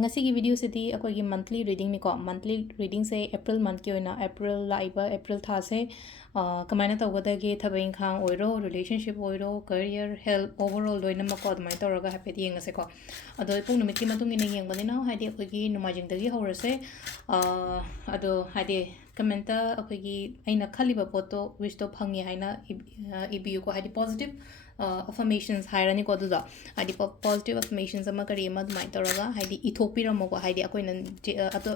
ꯉꯁꯤꯒꯤ ꯚꯤꯗꯤꯑꯣꯁꯤꯗꯤ ꯑꯩꯈꯣꯏꯒꯤ ꯃꯟꯊꯂꯤ ꯔꯤꯗꯤꯡꯅꯤꯀꯣ ꯃꯟꯊꯂꯤ ꯔꯤꯗꯤꯡꯁꯦ ꯑꯦꯄ꯭ꯔꯤꯜ ꯃꯟꯊꯀꯤ ꯑꯣꯏꯅ ꯑꯦꯄ꯭ꯔꯤꯜ ꯂꯥꯛꯏꯕ ꯑꯦꯄ꯭ꯔꯤꯜ ꯊꯥꯁꯦ ꯀꯃꯥꯏꯅ ꯇꯧꯒꯗꯒꯦ ꯊꯕꯛ ꯏꯪꯈꯥꯡ ꯑꯣꯏꯔꯣ ꯔꯤꯂꯦꯁꯟꯁꯤꯞ ꯑꯣꯏꯔꯣ ꯀꯔꯤꯌꯔ ꯍꯦꯜꯊ ꯑꯣꯚꯔꯑꯣꯜ ꯂꯣꯏꯅꯃꯛꯀꯣ ꯑꯗꯨꯃꯥꯏꯅ ꯇꯧꯔꯒ ꯍꯥꯏꯐꯦꯠ ꯌꯦꯡꯉꯁꯦꯀꯣ ꯑꯗꯣ ꯏꯄꯣꯛ ꯅꯨꯃꯤꯠꯀꯤ ꯃꯇꯨꯡ ꯏꯟꯅ ꯌꯦꯡꯕꯅꯤꯅ ꯍꯥꯏꯗꯤ ꯑꯩꯈꯣꯏꯒꯤ ꯅꯣꯡꯃꯥꯏꯖꯤꯡꯗꯒꯤ ꯍꯧꯔꯁꯦ ꯑꯗꯣ ꯍꯥꯏꯗꯤ ꯀꯃꯦꯟꯇ ꯑꯩꯈꯣꯏꯒꯤ ꯑꯩꯅ ꯈꯜꯂꯤꯕ ꯄꯣꯠꯇꯣ ꯋꯤꯁꯇꯣ ꯐꯪꯉꯦ ꯍꯥꯏꯅ ꯏꯕꯤꯌꯨꯀꯣ ꯍꯥꯏꯗꯤ ꯄꯣꯖꯤꯇꯤቭ ꯑꯐꯔꯃꯦꯁꯟꯁ ꯍꯥꯏꯔꯅꯤꯀꯣ ꯑꯗꯨꯗꯣ ꯍꯥꯏꯗꯤ ꯄꯣꯖꯤꯇꯤቭ ꯑꯐꯔꯃꯦꯁꯟꯁ ꯑꯃ ꯀꯔꯤ ꯑꯃ ꯑꯗꯨꯃꯥꯏꯅ ꯇꯧꯔꯒ ꯍꯥꯏꯗꯤ ꯏꯊꯣꯛꯄꯤꯔꯝꯃꯣꯀꯣ ꯍꯥꯏꯗꯤ ꯑꯩꯈꯣꯏꯅ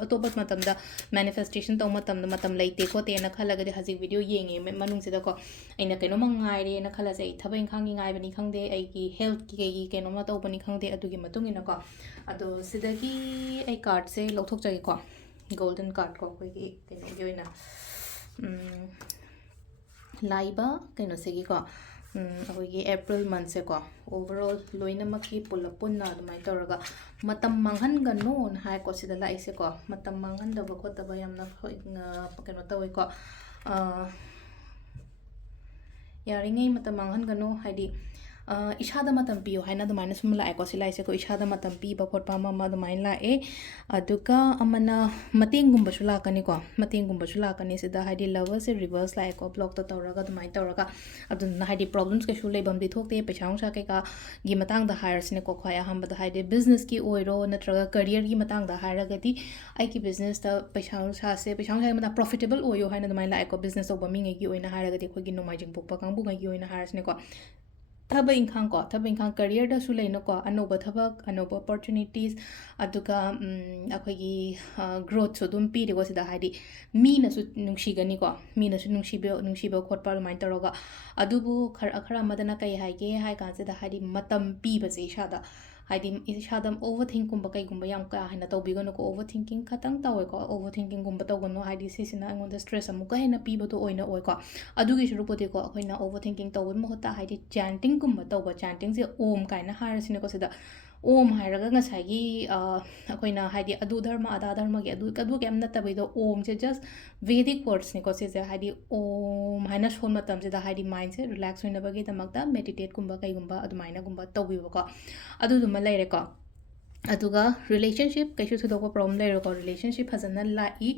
ꯑꯇꯣꯞꯄ ꯃꯇꯝꯗ ꯃꯦꯅꯤꯐꯦꯁꯇꯦꯁꯟ ꯇꯧꯕ ꯃꯇꯝꯗ ꯃꯇꯝ ꯂꯩꯇꯦ ꯈꯣꯠꯇꯦꯅ ꯈꯜꯂꯒꯗꯤ ꯍꯧꯖꯤꯛ ꯚꯤꯗꯤꯑꯣ ꯌꯦꯡꯉꯦ ꯃꯅꯨꯡꯁꯤꯗꯀꯣ ꯑꯩꯅ ꯀꯩꯅꯣꯝꯃ ꯉꯥꯏꯔꯦꯅ ꯈꯜꯂꯁꯦ ꯑꯩ ꯊꯕꯛ ꯏꯪꯈꯥꯡꯒꯤ ꯉꯥꯏꯕꯅꯤ ꯈꯪꯗꯦ ꯑꯩꯒꯤ ꯍꯦꯜꯊꯀꯤ ꯀꯩꯒꯤ ꯀꯩꯅꯣꯝꯃ ꯇꯧꯕꯅꯤ ꯈꯪꯗꯦ ꯑꯗꯨꯒꯤ ꯃꯇꯨꯡ ꯏꯟꯅꯀꯣ ꯑꯗꯣ ꯁꯤꯗꯒꯤ ꯑꯩ ꯀꯥꯔꯠꯁꯦ ꯂꯧꯊꯣꯛꯆꯒꯦꯀꯣ ꯒꯣꯜꯗꯟ ꯀꯥꯔꯠꯀꯣ ꯑꯩꯈꯣꯏꯒꯤ ꯀꯩꯅꯣꯒꯤ ꯑꯣꯏꯅ ꯂꯥꯛꯏꯕ ꯀꯩꯅꯣꯁꯤꯒꯤꯀꯣ ꯑꯩꯈꯣꯏꯒꯤ ꯑꯦꯄ꯭ꯔꯤꯜ ꯃꯟꯊꯁꯦꯀꯣ ꯑꯣꯚꯔꯑꯣꯜ ꯂꯣꯏꯅꯃꯛꯀꯤ ꯄꯨꯜꯂꯞ ꯄꯨꯟꯅ ꯑꯗꯨꯃꯥꯏꯅ ꯇꯧꯔꯒ ꯃꯇꯝ ꯃꯥꯡꯍꯟꯒꯅꯣꯅ ꯍꯥꯏꯀꯣ ꯁꯤꯗ ꯂꯥꯛꯏꯁꯦꯀꯣ ꯃꯇꯝ ꯃꯥꯡꯍꯟꯗꯕ ꯈꯣꯠꯇꯕ ꯌꯥꯝꯅ ꯀꯩꯅꯣ ꯇꯧꯋꯦꯀꯣ ꯌꯥꯔꯤꯉꯩ ꯃꯇꯝ ꯃꯥꯡꯍꯟꯒꯅꯣ ꯍꯥꯏꯗꯤ ꯏꯁꯥꯗ ꯃꯇꯝ ꯄꯤꯌꯣ ꯍꯥꯏꯅ ꯑꯗꯨꯃꯥꯏꯅ ꯁꯨꯝ ꯂꯥꯛꯑꯦꯀꯣ ꯁꯤ ꯂꯥꯛꯏꯁꯦꯀꯣ ꯏꯁꯥꯗ ꯃꯇꯝ ꯄꯤꯕ ꯈꯣꯠꯄ ꯑꯃ ꯑꯗꯨꯃꯥꯏꯅ ꯂꯥꯛꯑꯦ ꯑꯗꯨꯒ ꯑꯃꯅ ꯃꯇꯦꯡꯒꯨꯝꯕꯁꯨ ꯂꯥꯛꯀꯅꯤꯀꯣ ꯃꯇꯦꯡꯒꯨꯝꯕꯁꯨ ꯂꯥꯛꯀꯅꯤ ꯁꯤꯗ ꯍꯥꯏꯗꯤ ꯂꯚꯔꯁꯦ ꯔꯤꯚꯔꯁ ꯂꯥꯛꯑꯦꯀꯣ ꯕ꯭ꯂꯣꯛꯇ ꯇꯧꯔꯒ ꯑꯗꯨꯃꯥꯏꯅ ꯇꯧꯔꯒ ꯑꯗꯨꯅ ꯍꯥꯏꯗꯤ ꯄ꯭ꯔꯣꯕ꯭ꯂꯦꯝꯁ ꯀꯩꯁꯨ ꯂꯩꯐꯝꯗꯤ ꯊꯣꯛꯇꯦ ꯄꯩꯁꯥ ꯅꯨꯡꯁꯥ ꯀꯩꯀꯥꯒꯤ ꯃꯇꯥꯡꯗ ꯍꯥꯏꯔꯁꯤꯅꯦꯀꯣ ꯈ꯭ꯋꯥꯏ ꯑꯍꯥꯟꯕꯗ ꯍꯥꯏꯗꯤ ꯕꯤꯖꯅꯦꯁꯀꯤ ꯑꯣꯏꯔꯣ ꯅꯠꯇ꯭ꯔꯒ ꯀꯔꯤꯌꯔꯒꯤ ꯃꯇꯥꯡꯗ ꯍꯥꯏꯔꯒꯗꯤ ꯑꯩꯒꯤ ꯕꯤꯖꯅꯦꯁꯇ ꯄꯩꯁꯥ ꯅꯨꯡꯁꯥꯒꯤ ꯃꯇꯥꯡ ꯄ꯭ꯔꯣꯐꯤꯇꯦꯕꯜ ꯑꯣꯏꯌꯣ ꯍꯥꯏꯅ ꯑꯗꯨꯃꯥꯏꯅ ꯂꯥꯛꯑꯦꯀꯣ ꯕꯤꯖꯅꯦꯁ ꯇꯧꯕ ꯃꯤꯉꯩꯒꯤ ꯑꯣꯏꯅ ꯍꯥꯏꯔꯒꯗꯤ ꯑꯩꯈꯣꯏꯒꯤ ꯅꯣꯡꯃꯥꯏꯖꯤꯡ ꯄꯣꯛꯄ ꯀꯥꯡꯕꯨꯉꯩꯒꯤ ꯑꯣꯏꯅ ꯍꯥꯏꯔꯁꯤꯅꯦꯀꯣ ꯊꯕꯛ ꯏꯪꯈꯥꯡ ꯀꯔꯤꯌꯔꯗꯁꯨ ꯂꯩꯅꯀꯣ ꯑꯅꯧꯕ ꯊꯕꯛ ꯑꯅꯧꯕ ꯑꯣꯄꯣꯔꯆꯨꯅꯤꯇꯤꯁ ꯑꯗꯨꯒ ꯑꯩꯈꯣꯏꯒꯤ ꯒ꯭ꯔꯣꯠꯁꯨ ꯑꯗꯨꯝ ꯄꯤꯔꯦꯀꯣ ꯁꯤꯗ ꯍꯥꯏꯗꯤ ꯃꯤꯅꯁꯨ ꯅꯨꯡꯁꯤꯒꯅꯤꯀꯣ ꯃꯤꯅꯁꯨ ꯅꯨꯡꯁꯤꯕ ꯈꯣꯠꯄ ꯑꯗꯨꯃꯥꯏꯅ ꯇꯧꯔꯒ ꯑꯗꯨꯕꯨ ꯈꯔ ꯑꯃꯗꯅ ꯀꯩ ꯍꯥꯏꯒꯦ ꯍꯥꯏ ꯀꯥꯟꯁꯤꯗ ꯍꯥꯏꯗꯤ ꯃꯇꯝ ꯄꯤꯕꯁꯦ ꯏꯁꯥꯗ ꯍꯥꯏꯗꯤ ꯏꯁꯥꯗ ꯑꯣꯚꯔ ꯊꯤꯡꯀꯨꯝꯕ ꯀꯩꯒꯨꯝꯕ ꯌꯥꯝ ꯀꯥ ꯍꯦꯟꯅ ꯇꯧꯕꯤꯒꯅꯨꯀꯣ ꯑꯣꯚꯔ ꯊꯤꯡꯀꯤꯡ ꯈꯇꯪ ꯇꯧꯋꯦꯀꯣ ꯑꯣꯚꯔ ꯊꯤꯡꯀꯤꯡꯒꯨꯝꯕ ꯇꯧꯒꯅꯨ ꯍꯥꯏꯗꯤ ꯁꯤꯁꯤꯅ ꯑꯩꯉꯣꯟꯗ ꯁ꯭ꯇ꯭ꯔꯦꯁ ꯑꯃꯨꯛꯀ ꯍꯦꯟꯅ ꯄꯤꯕꯗꯣ ꯑꯣꯏꯅ ꯑꯣꯏꯀꯣ ꯑꯗꯨꯒꯤ ꯁꯔꯨꯛꯄꯨꯗꯤꯀꯣ ꯑꯩꯈꯣꯏꯅ ꯑꯣꯚꯔ ꯊꯤꯡꯀꯤꯡ ꯇꯧꯕꯒꯤ ꯃꯍꯨꯠꯇ ꯍꯥꯏꯗꯤ ꯆꯦꯟꯇꯤꯡꯒꯨꯝꯕ ꯇꯧꯕ ꯆꯦꯟꯇꯤꯡꯁꯦ ꯑꯣꯝ ꯀꯥꯏꯅ ꯍꯥꯏꯔꯁꯤꯅꯦꯀꯣ ꯁꯤꯗ ꯑꯣꯝ ꯍꯥꯏꯔꯒ ꯉꯁꯥꯏꯒꯤ ꯑꯩꯈꯣꯏꯅ ꯍꯥꯏꯗꯤ ꯑꯗꯨ ꯙꯔꯃ ꯑꯗꯥ ꯙꯔꯃꯒꯤ ꯑꯗꯨ ꯀꯩꯝ ꯅꯠꯇꯕꯤꯗꯣ ꯑꯣꯝꯁꯦ ꯖꯁ ꯚꯦꯗꯤꯛ ꯋꯔꯗꯁꯅꯤꯀꯣ ꯁꯤꯁꯦ ꯍꯥꯏꯗꯤ ꯑꯣꯝ ꯍꯥꯏꯅ ꯁꯣꯟ ꯃꯇꯝꯁꯤꯗ ꯍꯥꯏꯗꯤ ꯃꯥꯏꯟꯁꯦ ꯔꯤꯂꯦꯛꯁ ꯑꯣꯏꯅꯕꯒꯤꯗꯃꯛꯇ ꯃꯦꯗꯤꯇꯦꯠꯀꯨꯝꯕ ꯀꯩꯒꯨꯝꯕ ꯑꯗꯨꯃꯥꯏꯅꯒꯨꯝꯕ ꯇꯧꯕꯤꯕꯀꯣ ꯑꯗꯨꯗꯨꯃ ꯂꯩꯔꯦꯀꯣ ꯑꯗꯨꯒ ꯔꯤꯂꯦꯁꯟꯁꯤꯞ ꯀꯩꯁꯨ ꯊꯣꯏꯗꯣꯛꯄ ꯄ꯭ꯔꯣꯕ꯭ꯂꯦꯝ ꯂꯩꯔꯣꯀꯣ ꯔꯤꯂꯦꯁꯟꯁꯤꯞ ꯐꯖꯅ ꯂꯥꯛꯏ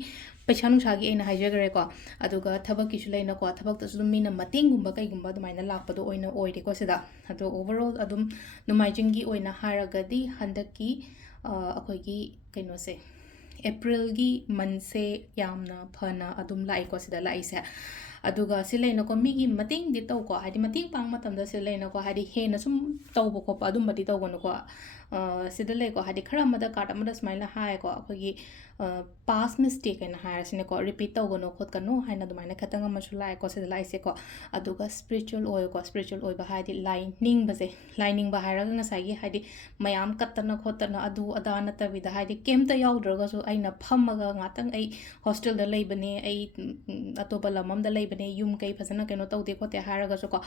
ꯄꯩꯁꯥ ꯅꯨꯡꯁꯥꯒꯤ ꯑꯩꯅ ꯍꯥꯏꯖꯈ꯭ꯔꯦꯀꯣ ꯑꯗꯨꯒ ꯊꯕꯛꯀꯤꯁꯨ ꯂꯩꯅꯀꯣ ꯊꯕꯛꯇꯁꯨ ꯑꯗꯨꯝ ꯃꯤꯅ ꯃꯇꯦꯡꯒꯨꯝꯕ ꯀꯩꯒꯨꯝꯕ ꯑꯗꯨꯃꯥꯏꯅ ꯂꯥꯛꯄꯗꯣ ꯑꯣꯏꯅ ꯑꯣꯏꯔꯦꯀꯣ ꯁꯤꯗ ꯑꯗꯣ ꯑꯣꯚꯔꯑꯣꯜ ꯑꯗꯨꯝ ꯅꯣꯡꯃꯥꯏꯖꯤꯡꯒꯤ ꯑꯣꯏꯅ ꯍꯥꯏꯔꯒꯗꯤ ꯍꯟꯗꯛꯀꯤ ꯑꯩꯈꯣꯏꯒꯤ ꯀꯩꯅꯣꯁꯦ ꯑꯦꯄ꯭ꯔꯤꯜꯒꯤ ꯃꯟꯁꯦ ꯌꯥꯝꯅ ꯐꯅ ꯑꯗꯨꯝ ꯂꯥꯛꯏꯀꯣ ꯁꯤꯗ ꯂꯥꯛꯏꯁꯦ ꯑꯗꯨꯒ ꯁꯤ ꯂꯩꯅꯀꯣ ꯃꯤꯒꯤ ꯃꯇꯦꯡꯗꯤ ꯇꯧꯀꯣ ꯍꯥꯏꯗꯤ ꯃꯇꯦꯡ ꯄꯥꯡꯕ ꯃꯇꯝꯗ ꯁꯤ ꯂꯩꯅꯀꯣ ꯍꯥꯏꯗꯤ ꯍꯦꯟꯅ ꯁꯨꯝ ꯇꯧꯕ ꯈꯣꯠꯄ ꯑꯗꯨꯝꯕꯗꯤ ꯇꯧꯒꯅꯨꯀꯣ ꯁꯤꯗ ꯂꯩꯀꯣ ꯍꯥꯏꯗꯤ ꯈꯔ ꯑꯃꯗ ꯀꯥꯔꯠ ꯑꯃꯗ ꯁꯨꯃꯥꯏꯅ ꯍꯥꯏꯌꯦꯀꯣ ꯑꯩꯈꯣꯏꯒꯤ ꯄꯥꯁ ꯃꯤꯁꯇꯦꯛ ꯍꯥꯏꯅ ꯍꯥꯏꯔꯁꯤꯅꯦꯀோ ꯔꯤꯄꯤꯠ ꯇꯧꯒꯅꯣ ꯈꯣꯠꯀꯅꯣ ꯍꯥꯏꯅ ꯑꯗꯨꯃꯥꯏꯅ ꯈꯤꯇꯪ ꯑꯃꯁꯨ ꯂꯥꯛꯑꯦꯀꯣ ꯁꯤꯗ ꯂꯥꯛꯏꯁꯦꯀꯣ ꯑꯗꯨꯒ ꯁ꯭ꯄꯤꯔꯤꯆꯨꯋꯦꯜ ꯑꯣꯏꯀꯣ ꯁ꯭ꯄꯤꯔꯤꯆꯨꯋꯦꯜ ꯑꯣꯏꯕ ꯍꯥꯏꯗꯤ ꯂꯥꯏ ꯅꯤꯡꯕꯁꯦ ꯂꯥꯏ ꯅꯤꯡꯕ ꯍꯥꯏꯔꯒ ꯉꯁꯥꯏꯒꯤ ꯍꯥꯏꯗꯤ ꯃꯌꯥꯝ ꯀꯠꯇꯅ ꯈꯣꯠꯇꯅ ꯑꯗꯨ ꯑꯗꯥ ꯅꯠꯇꯕꯤꯗ ꯍꯥꯏꯗꯤ ꯀꯩꯝꯇ ꯌꯥꯎꯗ꯭ꯔꯒꯁꯨ ꯑꯩꯅ ꯐꯝꯃꯒ ꯉꯥꯛꯇꯪ ꯑꯩ ꯍꯣꯁꯇꯦꯜꯗ ꯂꯩꯕꯅꯦ ꯑꯩ ꯑꯇꯣꯞꯄ ꯂꯝ ꯑꯃꯗ ꯂꯩꯕꯅꯦ ꯌꯨꯝ ꯀꯩ ꯐꯖꯅ ꯀꯩꯅꯣ ꯇꯧꯗꯦ ꯈꯣꯠꯇꯦ ꯍꯥꯏꯔꯒꯁꯨꯀꯣ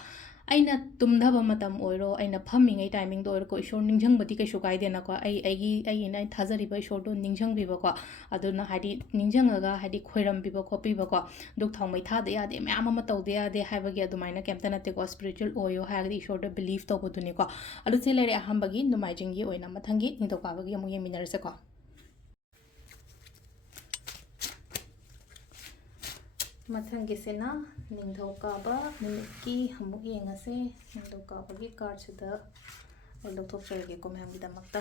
ꯑꯩꯅ ꯇꯨꯝꯊꯕ ꯃꯇꯝ ꯑꯣꯏꯔꯣ ꯑꯩꯅ ꯐꯝꯃꯤꯉꯩ ꯇꯥꯏꯃꯤꯡꯗ ꯑꯣꯏꯔꯣꯀꯣ ꯏꯁꯣꯔ ꯅꯤꯡꯁꯤꯡꯕꯗꯤ ꯀꯩꯁꯨ ꯀꯥꯏꯗꯦꯅꯀꯣ ꯑꯩꯅ ꯊꯥꯖꯔꯤꯕ ꯏꯁꯣꯔꯗꯣ ꯅꯤꯡꯁꯤꯡꯕꯤꯕꯀꯣ ꯑꯗꯨꯅ ꯍꯥꯏꯗꯤ ꯅꯤꯡꯁꯤꯡꯉꯒ ꯍꯥꯏꯗꯤ ꯈꯣꯏꯔꯝꯕꯤꯕ ꯈꯣꯠꯄꯤꯕꯀꯣ ꯗꯨꯛ ꯊꯥꯎꯃꯩ ꯊꯥꯗ ꯌꯥꯗꯦ ꯃꯌꯥꯝ ꯑꯃ ꯇꯧꯗ ꯌꯥꯗꯦ ꯍꯥꯏꯕꯒꯤ ꯑꯗꯨꯃꯥꯏꯅ ꯀꯩꯝꯇ ꯅꯠꯇꯦꯀꯣ ꯁ꯭ꯄꯤꯔꯤꯆꯨꯋꯦꯜ ꯑꯣꯏꯌꯣ ꯍꯥꯏꯔꯒꯗꯤ ꯏꯁꯣꯔꯗ ꯕꯤꯂꯤꯞ ꯇꯧꯕꯗꯨꯅꯤꯀꯣ ꯑꯗꯨ ꯁꯤ ꯂꯩꯔꯦ ꯑꯍꯥꯟꯕꯒꯤ ꯅꯣꯡꯃꯥꯏꯖꯤꯡꯒꯤ ꯑꯣꯏꯅ ꯃꯊꯪꯒꯤ ꯅꯤꯡꯊꯧꯀꯥꯕꯒꯤ ꯑꯃꯨꯛ ꯌꯦꯡꯃꯤꯟꯅꯔꯁꯦꯀꯣ ꯃꯊꯪꯒꯤꯁꯤꯅ ꯅꯤꯡꯊꯧꯀꯥꯕ ꯅꯨꯃꯤꯠꯀꯤ ꯑꯃꯨꯛ ꯌꯦꯡꯉꯁꯦ ꯅꯤꯡꯊꯧꯀꯥꯕꯒꯤ ꯀꯥꯔꯠꯁꯤꯗ ꯑꯩ ꯂꯧꯊꯣꯛꯆꯔꯒꯦꯀꯣ ꯃꯌꯥꯝꯒꯤꯗꯃꯛꯇ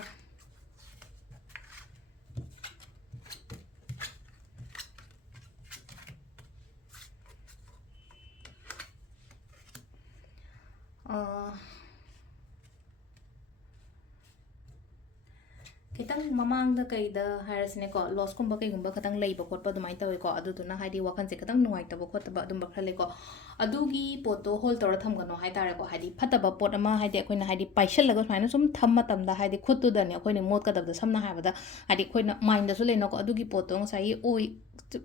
ꯈꯤꯇꯪ ꯃꯃꯥꯡꯗ ꯀꯩꯗ ꯍꯥꯏꯔꯁꯤꯅꯦꯀꯣ ꯂꯣꯁꯀꯨꯝꯕ ꯀꯩꯒꯨꯝꯕ ꯈꯤꯇꯪ ꯂꯩꯕ ꯈꯣꯠꯄ ꯑꯗꯨꯃꯥꯏꯅ ꯇꯧꯋꯦꯀꯣ ꯑꯗꯨꯗꯨꯅ ꯍꯥꯏꯗꯤ ꯋꯥꯈꯜꯁꯦ ꯈꯤꯇꯪ ꯅꯨꯡꯉꯥꯏꯇꯕ ꯈꯣꯠꯇꯕ ꯑꯗꯨꯝꯕ ꯈꯔ ꯂꯩꯀꯣ ꯑꯗꯨꯒꯤ ꯄꯣꯠꯇꯣ ꯍꯣꯜ ꯇꯧꯔ ꯊꯝꯒꯅꯣ ꯍꯥꯏꯇꯥꯔꯦꯀꯣ ꯍꯥꯏꯗꯤ ꯐꯠꯇꯕ ꯄꯣꯠ ꯑꯃ ꯍꯥꯏꯗꯤ ꯑꯩꯈꯣꯏꯅ ꯍꯥꯏꯗꯤ ꯄꯥꯏꯁꯜꯂꯒ ꯁꯨꯃꯥꯏꯅ ꯁꯨꯝ ꯊꯝ ꯃꯇꯝꯗ ꯍꯥꯏꯗꯤ ꯈꯨꯠꯇꯨꯗꯅꯦ ꯑꯩꯈꯣꯏꯅ ꯃꯣꯠꯀꯗꯕꯗ ꯁꯝꯅ ꯍꯥꯏꯔꯕꯗ ꯍꯥꯏꯗꯤ ꯑꯩꯈꯣꯏꯅ ꯃꯥꯏꯟꯗꯁꯨ ꯂꯩꯅꯀꯣ ꯑꯗꯨꯒꯤ ꯄꯣꯠꯇꯣ ꯉꯁꯥꯏꯒꯤ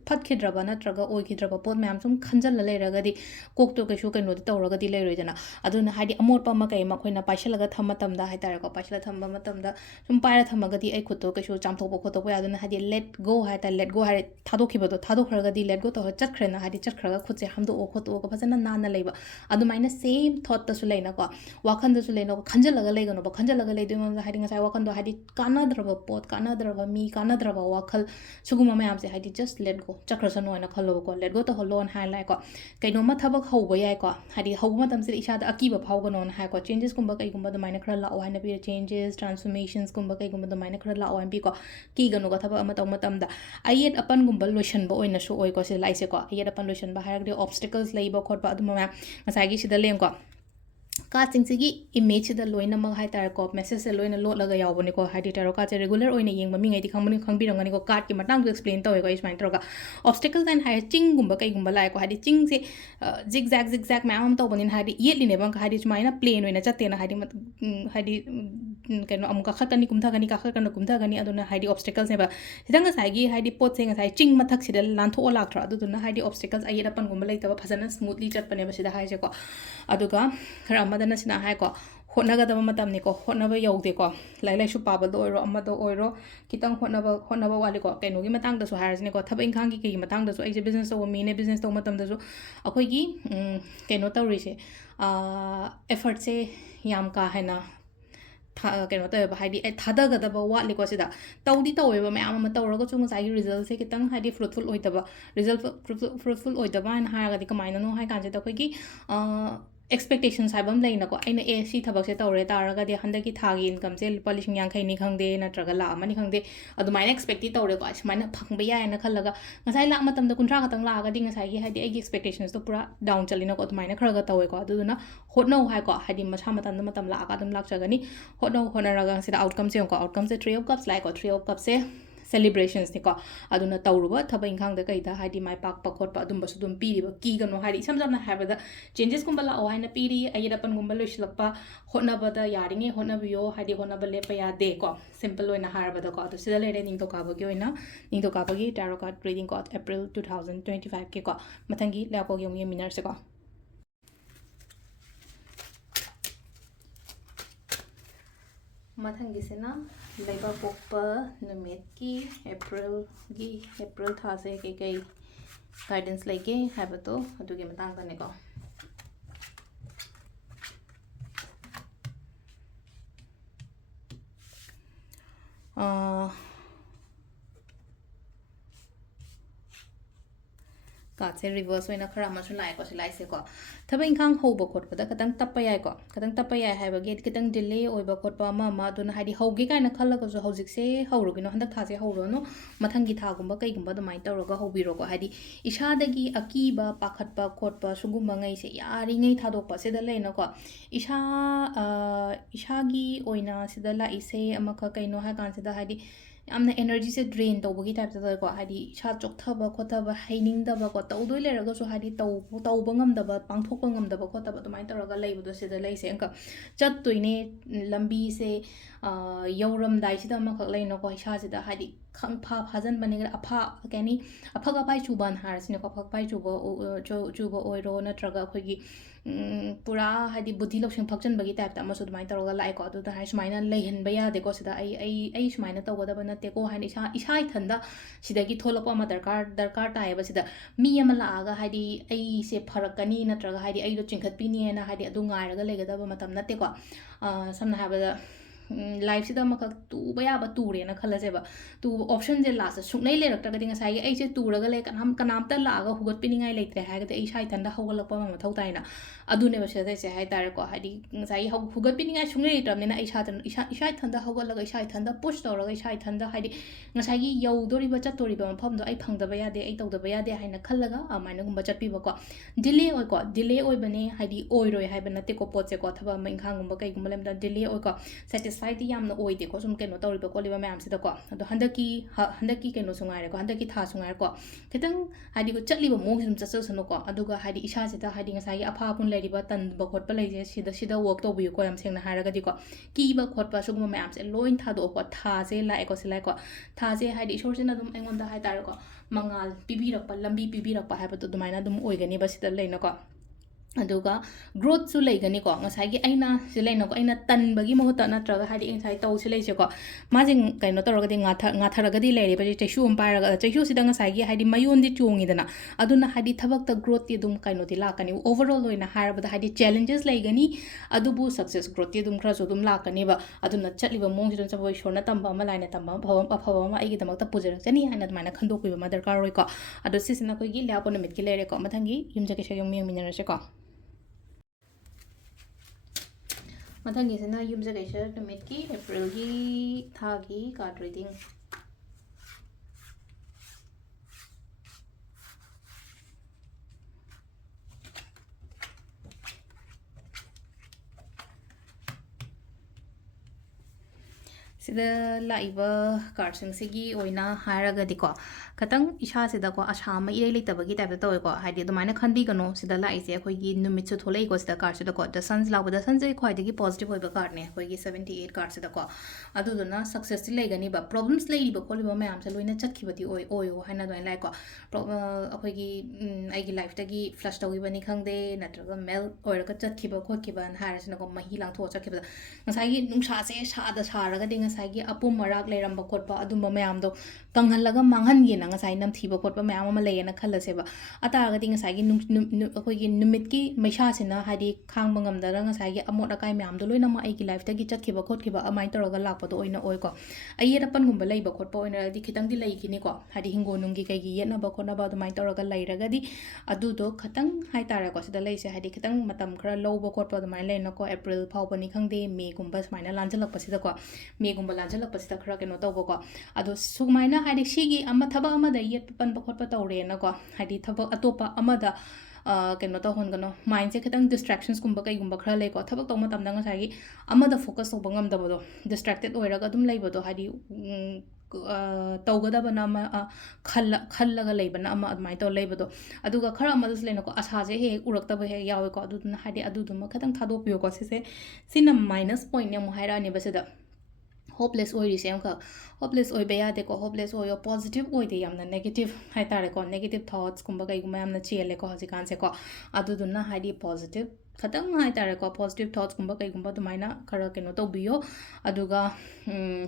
ꯐꯠꯈꯤꯗ꯭ꯔꯕ ꯅꯠꯇ꯭ꯔꯒ ꯑꯣꯏꯈꯤꯗ꯭ꯔꯕ ꯄꯣꯠ ꯃꯌꯥꯝ ꯁꯨꯝ ꯈꯟꯖꯜꯂ ꯂꯩꯔꯒꯗꯤ ꯀꯣꯛꯇꯣ ꯀꯩꯁꯨ ꯀꯩꯅꯣꯗꯤ ꯇꯧꯔꯒꯗꯤ ꯂꯩꯔꯣꯏꯗꯅ ꯑꯗꯨꯅ ꯍꯥꯏꯗꯤ ꯑꯃꯣꯠꯄ ꯑꯃ ꯀꯩ ꯑꯃ ꯑꯩꯈꯣꯏꯅ ꯄꯥꯏꯁꯜꯂꯒ ꯊꯝꯕ ꯃꯇꯝꯗ ꯍꯥꯏꯇꯥꯔꯦꯀꯣ ꯄꯥꯏꯁꯜꯂꯒ ꯊꯝꯕ ꯃꯇꯝꯗ ꯁꯨꯝ ꯄꯥꯏꯔ ꯊꯝꯃꯒꯗꯤ ꯑꯩ ꯈꯨꯠꯇꯣ ꯀꯩꯁꯨ ꯆꯥꯝꯊꯣꯛꯄ ꯈꯣꯠꯇꯣꯛꯄ ꯌꯥꯗꯅ ꯍꯥꯏꯗꯤ ꯂꯦꯠ ꯒꯣ ꯍꯥꯏꯇꯥꯔꯦ ꯂꯦꯠ ꯒꯣ ꯍꯥꯏꯔꯦ ꯊꯥꯗꯣꯛꯈꯤꯕꯗꯣ ꯊꯥꯗꯣꯛꯈ꯭ꯔꯒꯗꯤ ꯂꯦꯠ ꯒꯣ ꯇꯧꯔ ꯆꯠꯈ꯭ꯔꯦꯅ ꯍꯥꯏꯗꯤ ꯆꯠꯈ꯭ꯔꯒ ꯈꯨꯠꯁꯦ ꯍꯥꯝꯗꯣꯛꯑꯣ ꯈꯣꯠꯇꯣꯛꯑꯒ ꯐꯖꯅ ꯅꯥꯟꯅ ꯂꯩꯕ ꯑꯗꯨꯃꯥꯏꯅ ꯁꯦꯝ ꯊꯣꯠꯇꯁꯨ ꯂꯩꯅꯀꯣ ꯋꯥꯈꯟꯗꯁꯨ ꯂꯩꯅꯀꯣ ꯈꯟꯖꯜꯂꯒ ꯂꯩꯒꯅꯣꯕ ꯈꯟꯖꯜꯂꯒ ꯂꯩꯗꯣꯏ ꯃꯔꯝꯗ ꯍꯥꯏꯗꯤ ꯉꯁꯥꯏ ꯋꯥꯈꯟꯗꯣ ꯍꯥꯏꯗꯤ ꯀꯥꯟꯅꯗ꯭ꯔꯕ ꯄꯣꯠ ꯀꯥꯟꯅꯗ꯭ꯔꯕ ꯃꯤ ꯀꯥꯟꯅꯗ꯭ꯔꯕ ꯋꯥꯈꯜ ꯁꯤꯒꯨꯝꯕ ꯃꯌꯥꯝꯁꯦ ꯍꯥꯏꯗꯤ ꯖꯁ ꯂꯦꯠ ꯒꯣ ꯆꯠꯈ꯭ꯔꯁꯅꯨ ꯍꯥꯏꯅ ꯈꯜꯂꯣꯕꯀꯣ ꯂꯦꯠ ꯒꯣ ꯇꯧꯍꯜꯂꯣꯅ ꯍꯥꯏꯔ ꯂꯥꯛꯑꯦꯀꯣ ꯀꯩꯅꯣꯝꯃ ꯊꯕꯛ ꯍꯧꯕ ꯌꯥꯏꯀꯣ ꯍꯥꯏꯗꯤ ꯍꯧꯕ ꯃꯇꯝꯁꯤꯗ ꯏꯁꯥꯗ ꯑꯀꯤꯕ ꯐꯥꯎꯒꯅꯣꯅ ꯍꯥꯏꯀꯣ ꯆꯦꯟꯖꯦꯁꯀꯨꯝꯕ ꯀꯩꯒꯨꯝꯕ ꯑꯗꯨꯃꯥꯏꯅ ꯈꯔ ꯂꯥꯛꯑꯣ ꯍꯥꯏꯅ ꯄꯤꯔꯦ ꯆꯦꯟꯖꯦꯁ ꯇ꯭ꯔꯥꯟꯁꯐꯣꯔꯃꯦꯁꯟꯁꯀꯨꯝꯕ ꯀꯩꯒꯨꯝꯕ ꯑꯗꯨꯃꯥꯏꯅ ꯈꯔ ꯂꯥꯛꯑꯣ ꯍꯥꯏꯅ ꯄꯤꯀꯣ ꯀꯤꯒꯅꯨꯀꯣ ꯊꯕꯛ ꯑꯃ ꯇꯧꯕ ꯃꯇꯝꯗ ꯑꯌꯦꯠ ꯑꯄꯟꯒꯨꯝꯕ ꯂꯣꯏꯁꯟꯕ ꯑꯣꯏꯅꯁꯨ ꯑꯣꯏꯀꯣ ꯁꯤꯗ ꯂꯥꯛꯏꯁꯦꯀꯣ ꯑꯌꯦꯠ ꯑꯄꯟ ꯂꯣꯏꯁꯟꯕ ꯍꯥꯏꯔꯒꯗꯤ ꯑꯣꯞꯁꯇꯤꯀꯜꯁ ꯂꯩꯕ ꯈꯣꯠꯄ ꯑꯗꯨꯝꯕ ꯃꯌꯥꯝ ꯉꯁꯥꯏꯒꯤ ꯁꯤꯗ ꯂꯩꯌꯦꯀꯣ ꯀꯥꯔꯠꯁꯤꯡꯁꯤꯒꯤ ꯏꯃꯦꯖꯁꯤꯗ ꯂꯣꯏꯅꯃꯛ ꯍꯥꯏꯇꯥꯔꯦꯀꯣ ꯃꯦꯁꯦꯖꯁꯦ ꯂꯣꯏꯅ ꯂꯣꯠꯂꯒ ꯌꯥꯎꯕꯅꯤꯀꯣ ꯍꯥꯏꯗꯤ ꯇꯦꯔꯣ ꯀꯥꯔꯠꯁꯦ ꯔꯦꯒꯨꯂꯔ ꯑꯣꯏꯅ ꯌꯦꯡꯕ ꯃꯤꯉꯩꯗꯤ ꯈꯪꯕꯤꯔꯝꯒꯅꯤꯀꯣ ꯀꯥꯔꯠꯀꯤ ꯃꯇꯥꯡꯗ ꯑꯦꯛꯁꯄ꯭ꯂꯦꯟ ꯇꯧꯋꯦꯀꯣ ꯑꯩ ꯁꯨꯃꯥꯏꯅ ꯇꯧꯔꯒ ꯑꯣꯞꯁꯇꯤꯀꯜꯁ ꯍꯥꯏꯅ ꯍꯥꯏꯔꯦ ꯆꯤꯡꯒꯨꯝꯕ ꯀꯩꯒꯨꯝꯕ ꯂꯥꯛꯑꯦꯀꯣ ꯍꯥꯏꯗꯤ ꯆꯤꯡꯁꯦ ꯖꯤꯛ ꯖꯦꯛ ꯃꯌꯥꯝ ꯑꯃ ꯇꯧꯕꯅꯤꯅ ꯍꯥꯏꯗꯤ ꯌꯦꯠꯂꯤꯅꯦꯕ ꯍꯥꯏꯗꯤ ꯁꯨꯃꯥꯏꯅ ꯄ꯭ꯂꯦꯟ ꯑꯣꯏꯅ ꯆꯠꯇꯦꯅ ꯍꯥꯏꯗꯤ ꯍꯥꯏꯗꯤ ꯀꯩꯅꯣ ꯑꯃꯨꯛ ꯀꯥꯈꯠꯀꯅꯤ ꯀꯨꯝꯊꯒꯅꯤ ꯀꯥꯈꯠꯀꯅꯤ ꯀꯨꯝꯊꯒꯅꯤ ꯑꯗꯨꯅ ꯍꯥꯏꯗꯤ ꯑꯣꯞꯁꯇꯤꯀꯜꯁꯅꯦꯕ ꯁꯤꯗ ꯉꯁꯥꯏꯒꯤ ꯍꯥꯏꯗꯤ ꯄꯣꯠꯁꯦ ꯉꯁꯥꯏ ꯆꯤꯡ ꯃꯊꯛꯁꯤꯗ ꯂꯥꯟꯊꯣꯛꯑ ꯂꯥꯛꯇ꯭ꯔꯣ ꯑꯗꯨꯗꯨꯅ ꯍꯥꯏꯗꯤ ꯑꯣꯞꯁꯇꯤꯀꯜꯁ ꯑꯌꯦꯠ ꯑꯄꯟꯒꯨꯝꯕ ꯂꯩꯇꯕ ꯐꯖꯅ ꯁ꯭ꯃꯨꯠꯂꯤ ꯆꯠꯄꯅꯦꯕ ꯁꯤꯗ ꯍꯥꯏꯁꯦꯀꯣ ꯑꯗꯨꯒ ꯈꯔ ꯑꯃꯗꯅ ꯁꯤꯅ ꯍꯥꯏꯀꯣ ꯍꯣꯠꯅꯒꯗꯕ ꯃꯇꯝꯅꯤꯀꯣ ꯍꯣꯠꯅꯕ ꯌꯧꯗꯦꯀꯣ ꯂꯥꯏꯔꯤꯛ ꯂꯥꯏꯁꯨ ꯄꯥꯕꯗ ꯑꯣꯏꯔꯣ ꯑꯃꯗ ꯑꯣꯏꯔോ ꯈꯤꯇꯪ ꯍꯣꯠꯅꯕ ꯋꯥꯠꯂꯤꯀꯣ ꯀꯩꯅꯣꯒꯤ ꯃꯇꯥꯡꯗꯁꯨ ꯍꯥꯏꯔꯁꯤꯅꯦꯀꯣ ꯊꯕꯛ ꯏꯪꯈꯥꯡꯒꯤ ꯀꯩꯒꯤ ꯃꯇꯥꯡꯗꯁꯨ ꯑꯩꯁꯦ ꯕꯤꯖꯤꯅꯦꯁ ꯇꯧꯕ ꯃꯤꯅꯦ ꯕꯤꯖꯤꯅꯦꯁ ꯇꯧꯕ ꯃꯇꯝꯗꯁꯨ ꯑꯩꯈꯣꯏꯒꯤ ꯀꯩꯅꯣ ꯇꯧꯔꯤꯁꯦ ꯑꯦꯐꯔꯠꯁꯦ ꯌꯥꯝ ꯀꯥ ꯍꯦꯟꯅ ꯀꯩꯅꯣ ꯇꯧꯋꯦꯕ ꯍꯥꯏꯗꯤ ꯑꯩ ꯊꯥꯗꯒꯗꯕ ꯋꯥꯠꯂꯤꯀꯣ ꯁꯤꯗ ꯇꯧꯗꯤ ꯇꯧꯋꯦꯕ ꯃꯌꯥꯝ ꯑꯃ ꯇꯧꯔꯒꯁꯨ ꯉꯁꯥꯏꯒꯤ ꯔꯤꯖꯜꯁꯦ ꯈꯤꯇꯪ ꯍꯥꯏꯗꯤ ꯐ꯭ꯔꯨꯠꯐꯨꯜ ꯑꯣꯏꯗꯕ ꯐ꯭ꯔꯨꯠꯐꯨꯜ ꯑꯣꯏꯗꯕ ꯍꯥꯏꯅ ꯍꯥꯏꯔꯒꯗꯤ ꯀꯃꯥꯏꯅꯅꯣ ꯍꯥꯏ ꯀꯥꯟꯁꯤꯗ ꯑꯩꯈꯣꯏꯒꯤ ꯑꯦꯛꯁꯄꯦꯛꯇꯦꯁꯟꯁ ꯍꯥꯏꯕ ꯑꯃ ꯂꯩꯅꯀꯣ ꯑꯩꯅ ꯁꯤ ꯊꯕꯛꯁꯦ ꯇꯧꯔꯦ ꯇꯥꯔꯒꯗꯤ ꯍꯟꯗꯛꯀꯤ ꯊꯥꯒꯤ ꯏꯟꯀꯝꯁꯦ ꯂꯨꯄꯥ 50,000ꯅꯤ ꯈꯪꯗꯦ ꯅꯠꯇ꯭ꯔꯒ ꯂꯥꯛ ꯑꯃꯅꯤ ꯈꯪꯗꯦ ꯑꯗꯨꯃꯥꯏꯅ ꯑꯦꯛꯁꯄꯦꯛꯇꯤ ꯇꯧꯔꯦꯀꯣ ꯁꯨꯃꯥꯏꯅ ꯐꯪꯕ ꯌꯥꯏꯅ ꯈꯜꯂꯒ ꯉꯁꯥꯏ ꯂꯥꯛ ꯃꯇꯝꯗ 50 ꯈꯛꯇꯪ ꯂꯥꯛꯑꯒꯗꯤ ꯉꯁꯥꯏꯒꯤ ꯍꯥꯏꯗꯤ ꯑꯩꯒꯤ ꯑꯦꯛꯁꯄꯦꯛꯇꯦꯁꯟꯁꯇꯣ ꯄꯨꯔꯥ ꯗꯥꯎꯟ ꯆꯠꯂꯤꯅꯀꯣ ꯑꯗꯨꯃꯥꯏꯅ ꯈꯔ ꯇꯧꯋꯦꯀꯣ ꯑꯗꯨꯗꯨꯅ ꯍꯣꯠꯅꯧ ꯍꯥꯏꯀꯣ ꯍꯥꯏꯗꯤ ꯃꯁꯥ ꯃꯇꯝ ꯂꯥꯛꯑꯒ ꯑꯗꯨꯝ ꯂꯥꯛꯆꯒꯅꯤ ꯍꯣꯠꯅꯔꯒ ꯁꯤꯗ ꯑꯥꯎꯠꯀꯝꯁꯦ ꯌꯦꯡꯉꯨꯀꯣ ꯑꯥꯎꯠꯀꯝꯁꯦ 3 of Cups ꯂꯥꯛꯑꯦꯀꯣ 3 of Cupsꯦ ꯁꯦꯂꯤꯕ꯭ꯔꯦꯁꯟꯁꯅꯤꯀꯣ ꯑꯗꯨꯅ ꯇꯧꯔꯨꯕ ꯊꯕꯛ ꯏꯪꯈꯥꯡꯗ ꯀꯩꯗ ꯍꯥꯏꯗꯤ ꯃꯥꯏ ꯄꯥꯛꯄ ꯈꯣꯠꯄ ꯑꯗꯨꯝꯕꯁꯨ ꯑꯗꯨꯝ ꯄꯤꯔꯤꯕ ꯀꯤꯒꯅꯣ ꯍꯥꯏꯗꯤ ꯏꯁꯝ ꯁꯝꯅ ꯍꯥꯏꯔꯕꯗ ꯆꯦꯟꯖꯦꯁꯀꯨꯝꯕ ꯂꯥꯛꯑꯣ ꯍꯥꯏꯅ ꯄꯤꯔꯤ ꯑꯌꯦꯠ ꯑꯄꯟꯒꯨꯝꯕ ꯂꯣꯏꯁꯤꯜꯂꯛꯄ ꯍꯣꯠꯅꯕꯗ ꯌꯥꯔꯤꯉꯩ ꯍꯣꯠꯅꯕꯤꯌꯣ ꯍꯥꯏꯗꯤ ꯍꯣꯠꯅꯕ ꯂꯦꯞꯄ ꯌꯥꯗꯦꯀꯣ ꯁꯤꯝꯄꯜ ꯑꯣꯏꯅ ꯍꯥꯏꯔꯕꯗꯀꯣ ꯑꯗꯣ ꯁꯤꯗ ꯂꯩꯔꯦ ꯅꯤꯡꯊꯧꯀꯥꯕꯒꯤ ꯑꯣꯏꯅ ꯅꯤꯡꯊꯧꯀꯥꯕꯒꯤ ꯇꯥꯔꯣ ꯀꯥꯔꯠ ꯔꯤꯗꯤꯡ ꯀꯣ ꯑꯦꯄ꯭ꯔꯤꯜ 2025ꯀꯤꯀꯣ ꯃꯊꯪꯒꯤ ꯂꯩꯕꯥꯛꯄꯣꯛꯒꯤ ꯑꯃꯨꯛ ꯌꯦꯡꯃꯤꯟꯅꯔꯁꯦꯀꯣ ꯃꯊꯪꯒꯤꯁꯤꯅ ꯂꯩꯕꯥꯛꯄꯣꯛꯄ ꯅꯨꯃꯤꯠꯀꯤ ꯑꯦꯄ꯭ꯔꯤꯜ ꯊꯥꯁꯦ ꯀꯩꯀꯩ ꯒꯥꯏꯗꯦꯟꯁ ꯂꯩꯒꯦ ꯍꯥꯏꯕꯗꯣ ꯑꯗꯨꯒꯤ ꯃꯇꯥꯡꯗꯅꯦꯀꯣ ꯀꯥꯔꯠꯁꯦ ꯔꯤꯚꯔꯁ ꯑꯣꯏꯅ ꯈꯔ ꯑꯃꯁꯨ ꯂꯥꯛꯑꯦꯀꯣ ꯁꯤ ꯂꯥꯛꯏꯁꯦꯀꯣ ꯊꯕꯛ ꯏꯪꯈꯥꯡ ꯍꯧꯕ ꯈꯣꯠꯄꯗ ꯈꯤꯇꯪ ꯇꯞꯄ ꯌꯥꯏꯀꯣ ꯈꯤꯇꯪ ꯇꯞꯄ ꯌꯥꯏ ꯍꯥꯏꯕꯒꯤ ꯈꯤꯇꯪ ꯗꯤꯂꯦ ꯑꯣꯏꯕ ꯈꯣꯠꯄ ꯑꯃ ꯑꯗꯨꯅ ꯍꯥꯏꯗꯤ ꯍꯧꯒꯦ ꯀꯥꯏꯅ ꯈꯜꯂꯒꯁꯨ ꯍꯧꯖꯤꯛꯁꯦ ꯍꯧꯔꯨꯒꯤꯅꯣ ꯍꯟꯗꯛ ꯊꯥꯁꯦ ꯍꯧꯔꯨꯔꯅꯨ ꯃꯊꯪꯒꯤ ꯊꯥꯒꯨꯝꯕ ꯀꯩꯒꯨꯝꯕ ꯑꯗꯨꯃꯥꯏꯅ ꯇꯧꯔꯒ ꯍꯧꯕꯤꯔꯣꯀꯣ ꯍꯥꯏꯗꯤ ꯏꯁꯥꯗꯒꯤ ꯑꯀꯤꯕ ꯄꯥꯈꯠꯄ ꯈꯣꯠꯄ ꯁꯤꯒꯨꯝꯕꯉꯩꯁꯦ ꯌꯥꯔꯤꯉꯩ ꯊꯥꯗꯣꯛꯄ ꯁꯤꯗ ꯂꯩꯅꯀꯣ ꯏꯁꯥꯒꯤ ꯑꯣꯏꯅ ꯁꯤꯗ ꯂꯥꯛꯏꯁꯦ ꯑꯃꯈꯛ ꯀꯩꯅꯣ ꯍꯥꯏ ꯀꯥꯟꯁꯤꯗ ꯍꯥꯏꯗꯤ ꯌꯥꯝꯅ ꯑꯦꯅꯔꯖꯤꯁꯦ ꯗ꯭ꯔꯦꯟ ꯇꯧꯕꯒꯤ ꯇꯥꯏꯞꯇ ꯇꯧꯋꯦꯀꯣ ꯍꯥꯏꯗꯤ ꯏꯁꯥ ꯆꯣꯛꯊꯕ ꯈꯣꯠꯊꯕ ꯍꯩꯅꯤꯡꯗꯕꯀꯣ ꯇꯧꯗꯣꯏ ꯂꯩꯔꯒꯁꯨ ꯍꯥꯏꯗꯤ ꯇꯧꯕ ꯉꯝꯗꯕ ꯄꯥꯡꯊꯣꯛꯄ ꯉꯝꯗꯕ ꯈꯣꯠꯇꯕ ꯑꯗꯨꯃꯥꯏꯅ ꯇꯧꯔꯒ ꯂꯩꯕꯗꯣ ꯁꯤꯗ ꯂꯩꯁꯦ ꯑꯃꯨꯛꯀ ꯆꯠꯇꯣꯏꯅꯦ ꯂꯝꯕꯤꯁꯦ ꯌꯧꯔꯝꯗꯥꯏꯁꯤꯗ ꯑꯃꯈꯛ ꯂꯩꯅꯀꯣ ꯏꯁꯥꯁꯤꯗ ꯍꯥꯏꯗꯤ ꯐꯥꯖꯟꯕꯅꯦ ꯀꯩ ꯍꯥꯏꯅꯤ ꯑꯐꯛ ꯑꯄꯥꯏ ꯆꯨꯕꯅ ꯍꯥꯏꯔꯁꯤꯅꯦꯀꯣ ꯑꯐꯛ ꯑꯄꯥꯏ ꯆꯨꯕ ꯑꯣꯏꯔꯣ ꯅꯠꯇ꯭ꯔꯒ ꯑꯩꯈꯣꯏꯒꯤ ꯄꯨꯔꯥ ꯍꯥꯏꯗꯤ ꯕꯨꯙꯤ ꯂꯧꯁꯤꯡ ꯐꯛꯆꯟꯕꯒꯤ ꯇꯥꯏꯞꯇ ꯑꯃꯁꯨ ꯑꯗꯨꯃꯥꯏꯅ ꯇꯧꯔꯒ ꯂꯥꯛꯑꯦꯀꯣ ꯑꯗꯨꯗ ꯍꯥꯏ ꯁꯨꯃꯥꯏꯅ ꯂꯩꯍꯟꯕ ꯌꯥꯗꯦꯀꯣ ꯁꯤꯗ ꯑꯩ ꯁꯨꯃꯥꯏꯅ ꯇꯧꯒꯗꯕ ꯅꯠꯇꯦꯀꯣ ꯍꯥꯏꯅ ꯏꯁꯥ ꯏꯊꯟꯗ ꯁꯤꯗꯒꯤ ꯊꯣꯛꯂꯛꯄ ꯑꯃ ꯗꯔꯀꯥꯔ ꯇꯥꯏꯌꯦꯕ ꯁꯤꯗ ꯃꯤ ꯑꯃ ꯂꯥꯛꯑꯒ ꯍꯥꯏꯗꯤ ꯑꯩꯁꯦ ꯐꯔꯛꯀꯅꯤ ꯅꯠꯇ꯭ꯔꯒ ꯍꯥꯏꯗꯤ ꯑꯩꯗꯣ ꯆꯤꯡꯈꯠꯄꯤꯅꯤꯅ ꯍꯥꯏꯗꯤ ꯑꯗꯨ ꯉꯥꯏꯔꯒ ꯂꯩꯒꯗꯕ ꯃꯇꯝ ꯅꯠꯇꯦꯀꯣ ꯁꯝꯅ ꯍꯥꯏꯔꯕꯗ ꯂꯥꯏꯐꯁꯤꯗ ꯑꯃꯈꯛ ꯇꯨꯕ ꯌꯥꯕ ꯇꯨꯔꯦꯅ ꯈꯜꯂꯁꯦꯕ ꯇꯨꯕ ꯑꯣꯞꯁꯟꯁꯦ ꯂꯥꯁꯇ ꯁꯨꯡꯂꯩ ꯂꯩꯔꯛꯇ꯭ꯔꯒꯗꯤ ꯉꯁꯥꯏꯒꯤ ꯑꯩꯁꯦ ꯇꯨꯔꯒ ꯂꯩ ꯀꯅꯥꯝꯇ ꯂꯥꯛꯑꯒ ꯍꯧꯒꯠꯄꯤꯅꯤꯡꯉꯥই ꯂꯩꯇ꯭ꯔꯦ ꯍꯥꯏꯔꯒꯗꯤ ꯑꯩ ꯏꯁꯥ ꯏꯊꯟꯗ ꯍꯧꯒꯠꯂꯛꯄ ꯑꯃ ꯃꯊꯧ ꯇꯥꯏꯅ ꯑꯗꯨꯅꯦꯕ ꯁꯤꯗꯩꯁꯦ ꯍꯥꯏ ꯇꯥꯔꯦꯀꯣ ꯍꯥꯏꯗꯤ ꯉꯁꯥꯏꯒꯤ ꯍꯧꯒꯠꯄꯤꯅꯤꯡꯉꯥꯏ ꯁꯨꯡꯂꯩ ꯂꯩꯇ꯭ꯔꯕꯅꯤꯅ ꯑꯩ ꯏꯁꯥ ꯏꯊꯟꯗ ꯍꯧꯒꯠꯂꯒ ꯏꯁꯥ ꯏꯊꯟꯗ ꯄꯨꯁ ꯇꯧꯔꯒ ꯏꯁꯥ ꯏꯊꯟꯗ ꯍꯥꯏꯗꯤ ꯉꯁꯥꯏꯒꯤ ꯌꯧꯗꯣꯔꯤꯕ ꯆꯠꯇꯣꯔꯤꯕ ꯃꯐꯝꯗꯣ ꯑꯩ ꯐꯪꯗꯕ ꯌꯥꯗꯦ ꯑꯩ ꯇꯧꯗꯕ ꯌꯥꯗꯦ ꯍꯥꯏꯅ ꯈꯜꯂꯒ ꯑꯗꯨꯃꯥꯏꯅꯒꯨꯝꯕ ꯆꯠꯄꯤꯕꯀꯣ ꯗꯤꯂꯦ ꯑꯣꯏꯀꯣ ꯗꯤꯂꯦ ꯑꯣꯏꯕꯅꯦ ꯍꯥꯏꯗꯤ ꯑꯣꯏꯔꯣꯏ ꯍꯥꯏꯕ ꯅꯠꯇꯦꯀꯣ ꯄꯣꯠꯁꯦꯀꯣ ꯊꯕꯛ ꯑꯃ ꯏꯪꯈꯥꯡꯒꯨꯝꯕ ꯀꯩꯒꯨꯝꯕ ꯂꯩꯕꯗ ꯗꯤꯂꯦ ꯑꯣꯏꯀꯣ satisfied yamna oide ko sum keno tori ba ko liba mayam sida ko ado handaki keno sungai ko handaki tha sungai ko kitang hadi ko chatli ba mong sum chacha sano ko aduga hadi isha sida hadi ngasai apha pun lai riba tan ba khot pa lai je sida work to bi ko yam sengna haraga di ko ki ba khot pa suguma mayam se loin tha do ko tha se lai ko silai ko tha se hadi shor sina dum engon da hai tar ko mangal pibi rak pa lambi pibi rak pa ha ba to dumaina dum oigani ba sida leina ko aduga growth su leigani ko ngasai gi aina silaina ko aina tan bagi mohota natraga hadi insai taw silai se ko majing kaino toroga di nga tharaga di leire ba chechu um paraga chechu sida ngasai gi hadi mayon di chungi dana aduna hadi thabak ta growth ti dum kaino ti lakani overall loina harba da hadi challenges leigani adubu success growth ti dum khra so dum lakani ba aduna chatliba mong sidon saboi shorna tamba ma laina tamba phawam aphawam ma aigi damak ta pujar chani hana maina khandok pi ma darkar roi ko adu sisina ko gi lapo numit ki leire ko mathangi yumja ke shayong miyang minara se ko mathangisina yumja gaisha numit ki April gi Thagi card reading sida laiba card sing sigi oina haraga diko katang isha sida ko asha ma irei leitabagi type to ko haidi dumaina khanbi gano sida lai se khoi gi numit chu tholei ko sida card sida ko the suns lawa the suns ei khoi digi positive hoiba card ne khoi gi 78 card sida ko adu duna success ti leigani ba problems lei ba kholi ba mayam se loina chatkibati oi haina doin lai ko khoi gi ai gi life tagi flush tawi bani khangde natraga mel oira ka chatkiba khotkiba an harasina ko mahi lang tho chakkiba ngasai gi nungsa se sha da saraga ding ngasai apum marak leiramba khotpa adumba mayam do kanghalaga manghan gi na ngasai nam thiba khotpa mayam ama leena khallaseba ataraga ding ngasai gi akoi gi numit ki maisha sina hadi khangba ngamdara ngasai gi amot akai mayam do loina ma ai gi life ta gi chatkiba khotkiba amai toroga lakpa do oina oi ko ayera pan gumba leiba khotpa oina di khitang di lei kini ko hadi hingo nungi kai gi yena ba khona ba do mai toroga leiraga di adu do khatang hai tara ko sida leise hadi khitang matam khara lowba khotpa do mai leina ko April phawbani khangde May gumba smaina lanjalak pasida ko May gumba lanjalak pasida khara keno tawbo ko ado sumaina hadi shigi ama thaba ama da yet pan ba khotpa tawre na ko hadi thaba atopa ama da keno ta hon gano mind se khitang distractions gumba kai gumba khara lei ko thabak tawma tamda nga sagi ama da focus tawba ngam da bodo distracted oiraga dum lei bodo hadi tawgada bana ma khallaga lei bana ama admai taw lei bodo aduga khara ama dus leina ko asa je he urak ta ba he yawe ko adu na hadi adu dum khatang thado piyo ko se sina minus point ne mo haira ne basida hopeless oi risem ka hopeless oi beya de ko hopeless oi positive oi de yamna negative hai tare ko negative thoughts kumba kai guma yamna chele ko hajikan se ko adu dunna haidi positive khatang hai tare ko positive thoughts kumba kai gumba dumaina khara keno to biyo aduga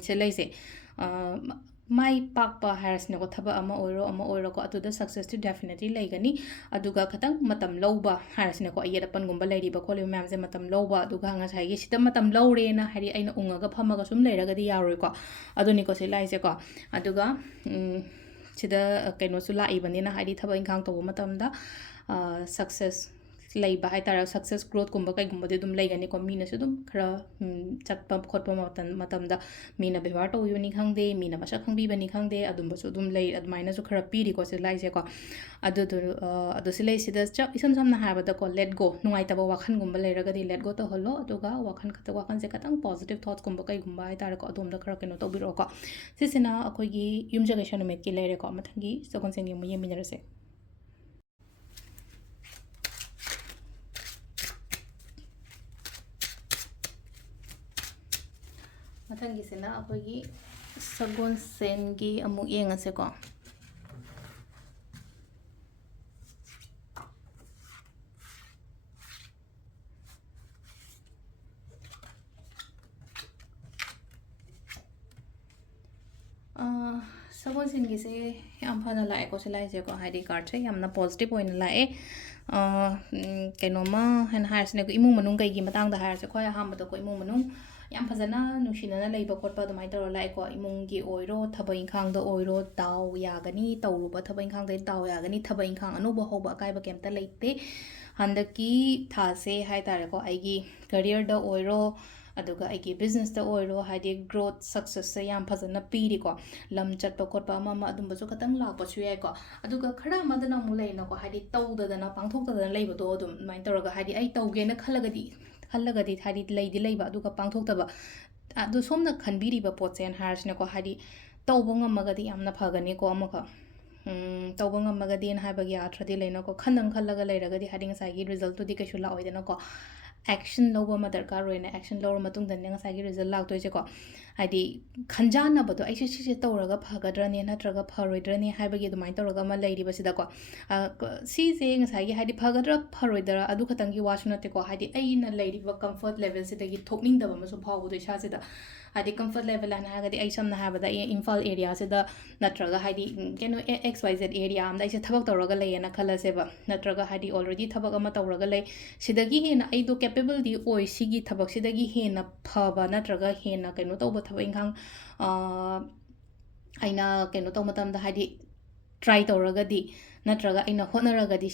se leise mai pakpa harasne ko thaba ama oiro ko atuda success to definitely laigani aduga khatang matam lowba harasne ko ayera pan gumba lairi ba kholi ma'am je matam lowba aduga nga sai gi sita matam lowre na hari aina ungaga phamaga sum leiraga di yaroi ko aduni ko se laise ko aduga sida kaino su lai bani na hari thaba ingkhang to matamda success leiba hai tara success growth kumba kai gumba de dum leigani ko mina su dum khara chatpa khotpa matamda mina bewar to yuni khangde mina masa khangbi bani khangde adum basu dum lei admaina su khara piri ko se lai se ko adu se lei sida chap isam samna haba da ko let go nungai taba wakhan gumba leiraga di let go to holo aduga wakhan se katang positive thoughts kumba kai gumba hai tara ko adum da khara keno to biro ko sisina akoi gi yumja ga shanu met ki leire ko mathangi sokon sengi mu yeminarase mathangisina akoigi sagon sengi amuk yengase ko sagon sengi se yam phana lae ko se lai je ko haidi card se yamna positive oina lae kainoma han harsne ko imung manung kai gi matang da harse khoi ham da ko imung manung yam phajana nushina leiba khotpa dumai tor lai ko imung gi oiro thaba inkhang da oiro daw yagani tawruba thaba inkhang da daw yagani thaba inkhang anuba hoba kai ba kemta leite handaki thase hai tare ko aigi career da oiro aduga aigi business da oiro haidi growth success se yam phajana piri ko lam chatpa khotpa ama adumba su khatang lakpa chu yai ko aduga khara madana mu leina ko haidi tawda dana pangthok da leiba do adum mai toraga haidi ai tawge na khalagadi haidi leidi leiba aduga pangthok taba ꯑꯗꯣ ꯁꯣꯝꯅ ꯈꯟꯕꯤꯔꯤꯕ ꯄꯣꯠꯁꯦꯅ ꯍꯥꯏꯔꯁꯤꯅꯦꯀꯣ ꯍꯥꯏꯗꯤ ꯇꯧꯕ ꯉꯝꯃꯒꯗꯤ ꯌꯥꯝꯅ ꯐꯒꯅꯤꯀꯣ ꯑꯃꯨꯛꯀ ꯇꯧꯕ ꯉꯝꯃꯒꯗꯤꯅ ꯍꯥꯏꯕꯒꯤ ꯑꯥꯔꯊ꯭ꯔꯗꯤ ꯂꯩꯅꯀꯣ ꯈꯟꯗꯪ ꯈꯜꯂꯒ ꯂꯩꯔꯒꯗꯤ ꯍꯥꯏꯗꯤ ꯉꯁꯥꯏꯒꯤ ꯔꯤꯖꯜꯇꯨꯗꯤ ꯀꯩꯁꯨ ꯂꯥꯛꯑꯣꯏꯗꯅꯀꯣ ꯑꯦꯛꯁꯟ ꯂꯧꯕ ꯑꯃ ꯗꯔꯀꯥꯔ ꯑꯣꯏꯅ ꯑꯦꯛꯁꯟ ꯂꯧꯔ ꯃꯇꯨꯡꯗꯅꯦ ꯉꯁꯥꯏꯒꯤ ꯔꯤꯖꯜ ꯂꯥꯛꯇꯣꯏꯁꯦꯀꯣ ꯍꯥꯏꯗꯤ ꯈꯟꯖꯥꯟꯅꯕꯗꯣ ꯑꯩꯁꯦ ꯁꯤꯁꯦ ꯇꯧꯔꯒ ꯐꯒꯗ꯭ꯔꯅꯦ ꯅꯠꯇ꯭ꯔꯒ ꯐꯔꯣꯏꯗ꯭ꯔꯅꯦ ꯍꯥꯏꯕꯒꯤ ꯑꯗꯨꯃꯥꯏꯅ ꯇꯧꯔꯒ ꯑꯃ ꯂꯩꯔꯤꯕꯁꯤꯗꯀꯣ ꯁꯤꯁꯦ ꯉꯁꯥꯏꯒꯤ ꯍꯥꯏꯗꯤ ꯐꯒꯗ꯭ꯔꯥ ꯐꯔꯣꯏꯗ꯭ꯔꯥ ꯑꯗꯨ ꯈꯛꯇꯪꯒꯤ ꯋꯥꯁꯨ ꯅꯠꯇꯦꯀꯣ ꯍꯥꯏꯗꯤ ꯑꯩꯅ ꯂꯩꯔꯤꯕ ꯀꯝꯐꯔꯠ ꯂꯦꯚꯦꯜꯁꯤꯗꯒꯤ ꯊꯣꯛꯅꯤꯡꯗꯕ ꯑꯃꯁꯨ ꯐꯥꯎꯕꯗꯣ ꯏꯁꯥꯁꯤꯗ ꯍꯥꯏꯗꯤ ꯀꯝꯐꯔꯠ ꯂꯦꯚꯦꯜ ꯍꯥꯏꯅ ꯍꯥꯏꯔꯒꯗꯤ ꯑꯩ ꯁꯝꯅ ꯍꯥꯏꯔꯕꯗ ꯑꯩ ꯏꯝꯐꯥꯜ ꯑꯦꯔꯤꯌꯥꯁꯤꯗ ꯅꯠꯇ꯭ꯔꯒ ꯍꯥꯏꯗꯤ ꯀꯩꯅꯣ ꯑꯦꯛꯁ ꯋꯥꯏ ꯖꯦꯠ ꯑꯦꯔꯤꯌꯥ ꯑꯃꯗ ꯑꯩꯁꯦ ꯊꯕꯛ ꯇꯧꯔꯒ ꯂꯩꯌꯦꯅ ꯈꯜꯂꯁꯦꯕ ꯅꯠꯇ꯭ꯔꯒ ꯍꯥꯏꯗꯤ ꯑꯣꯜꯔꯦꯗꯤ ꯊꯕꯛ ꯑꯃ ꯇꯧꯔꯒ ꯂꯩ ꯁꯤꯗꯒꯤ ꯍꯦꯟꯅ ꯑꯩꯗꯣ ꯀꯦꯄꯦꯕꯜꯗꯤ ꯑꯣꯏ ꯁꯤꯒꯤ ꯊꯕꯛꯁꯤꯗꯒꯤ ꯍꯦꯟꯅ ꯐꯕ ꯅꯠꯇ꯭ꯔꯒ ꯍꯦꯟꯅ ꯀꯩꯅꯣ ꯇꯧꯕ ꯊꯕꯛ ꯏꯪꯈꯥꯡ ꯑꯩꯅ ꯀꯩꯅꯣ ꯇꯧꯕ ꯃꯇꯝꯗ ꯍꯥꯏꯗꯤ ꯇ꯭ꯔꯥꯏ ꯇꯧꯔꯒꯗꯤ ꯅꯠꯇ꯭ꯔꯒ ꯑꯩꯅ ꯍꯣꯠꯅꯔꯒꯗꯤ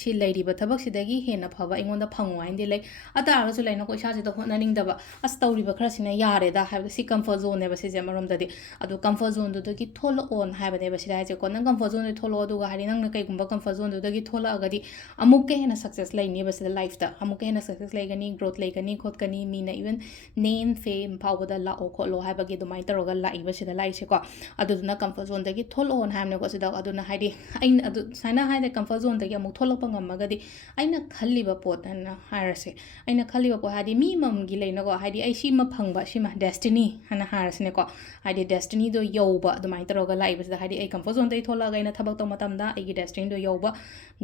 ꯁꯤ ꯂꯩꯔꯤꯕ ꯊꯕꯛꯁꯤꯗꯒꯤ ꯍꯦꯟꯅ ꯐꯕ ꯑꯩꯉꯣꯟꯗ ꯐꯪꯉꯣ ꯍꯥꯏꯅꯗꯤ ꯂꯩ ꯑꯇꯥꯔꯒꯁꯨ ꯂꯩꯅꯀꯣ ꯏꯁꯥꯁꯤꯗ ꯍꯣꯠꯅꯅꯤꯡꯗꯕ ꯑꯁ ꯇꯧꯔꯤꯕ ꯈꯔꯁꯤꯅ ꯌꯥꯔꯦꯗ ꯍꯥꯏꯕꯗꯤ ꯁꯤ ꯀꯝꯐꯔꯠ ꯖꯣꯟꯅꯦꯕ ꯁꯤꯁꯦ ꯑꯃꯔꯣꯝꯗꯗꯤ ꯑꯗꯣ ꯀꯝꯐꯔꯠ ꯖꯣꯟꯗꯨꯗꯒꯤ ꯊꯣꯛꯂꯛꯑꯣꯅ ꯍꯥꯏꯕꯅꯦꯕ ꯁꯤꯗ ꯍꯥꯏꯁꯦꯀꯣ ꯅꯪ ꯀꯝꯐꯔꯠ ꯖꯣꯟꯗꯒꯤ ꯊꯣꯛꯂꯛꯑꯣ ꯑꯗꯨꯒ ꯍꯥꯏꯗꯤ ꯅꯪꯅ ꯀꯩꯒꯨꯝꯕ ꯀꯝꯐꯔꯠ ꯖꯣꯟꯗꯨꯗꯒꯤ ꯊꯣꯛꯂꯛꯑꯒꯗꯤ ꯑꯃꯨꯛꯀ ꯍꯦꯟꯅ ꯁꯛꯁꯦꯁ ꯂꯩꯅꯦꯕ ꯁꯤꯗ ꯂꯥꯏꯐꯇ ꯑꯃꯨꯛꯀ ꯍꯦꯟꯅ ꯁꯛꯁꯦꯁ ꯂꯩꯒꯅꯤ ꯒ꯭ꯔꯣꯊ ꯂꯩꯒꯅꯤ ꯈꯣꯠꯀꯅꯤ ꯃꯤꯅ ꯏꯚꯟ ꯅꯦꯝ ꯐꯦꯝ ꯐꯥꯎꯕꯗ ꯂꯥꯛꯑꯣ ꯈꯣꯠꯂꯣ ꯍꯥꯏꯕꯒꯤ ꯑꯗꯨꯃꯥꯏꯅ ꯇꯧꯔꯒ ꯂꯥꯛꯏꯕ ꯁꯤꯗ ꯂꯥꯛꯏꯁꯦꯀꯣ ꯑꯗꯨꯗꯨꯅ ꯀꯝꯐꯔꯠ ꯖꯣꯟꯗꯒꯤ ꯊꯣꯛꯂꯛꯑꯣꯅ ꯍꯥꯏꯕꯅꯦꯀꯣ ꯁꯤꯗ ꯑꯗꯨꯅ ꯍꯥꯏꯗꯤ ꯑꯩꯅ ꯑꯗꯨ ꯁꯨꯃꯥꯏꯅ ꯍꯥꯏꯗꯤ ꯀꯝꯐꯔꯠ ꯖꯣꯟꯗꯒꯤ ꯑꯃꯨꯛ ꯊꯣꯛꯂꯛꯄ ꯉꯝꯃꯒꯗꯤ ꯑꯩꯅ ꯈꯜꯂꯤꯕ ꯄꯣꯠ ꯍꯥꯏꯅ ꯍꯥꯏꯔꯁꯦ ꯑꯩꯅ ꯈꯜꯂꯤꯕ ꯄꯣꯠ ꯍꯥꯏꯗꯤ ꯃꯤ ꯑꯃꯃꯝꯒꯤ ꯂꯩꯅꯀꯣ ꯍꯥꯏꯗꯤ ꯑꯩ ꯁꯤꯃ ꯐꯪꯕ ꯁꯤꯃ ꯗꯦꯁꯇꯤꯅꯤ ꯍꯥꯏꯅ ꯍꯥꯏꯔꯁꯤꯅꯦꯀꯣ ꯍꯥꯏꯗꯤ ꯗꯦꯁꯇꯤꯅꯤꯗꯣ ꯌꯧꯕ ꯑꯗꯨꯃꯥꯏꯅ ꯇꯧꯔꯒ ꯂꯥꯛꯏꯕꯁꯤꯗ ꯍꯥꯏꯗꯤ ꯑꯩ ꯀꯝꯐꯔꯠ ꯖꯣꯟꯗꯒꯤ ꯊꯣꯛꯂꯛꯑꯒ ꯑꯩꯅ ꯊꯕꯛ ꯇꯧꯕ ꯃꯇꯝꯗ ꯑꯩꯒꯤ ꯗꯦꯁꯇꯤꯅꯤꯗꯣ ꯌꯧꯕ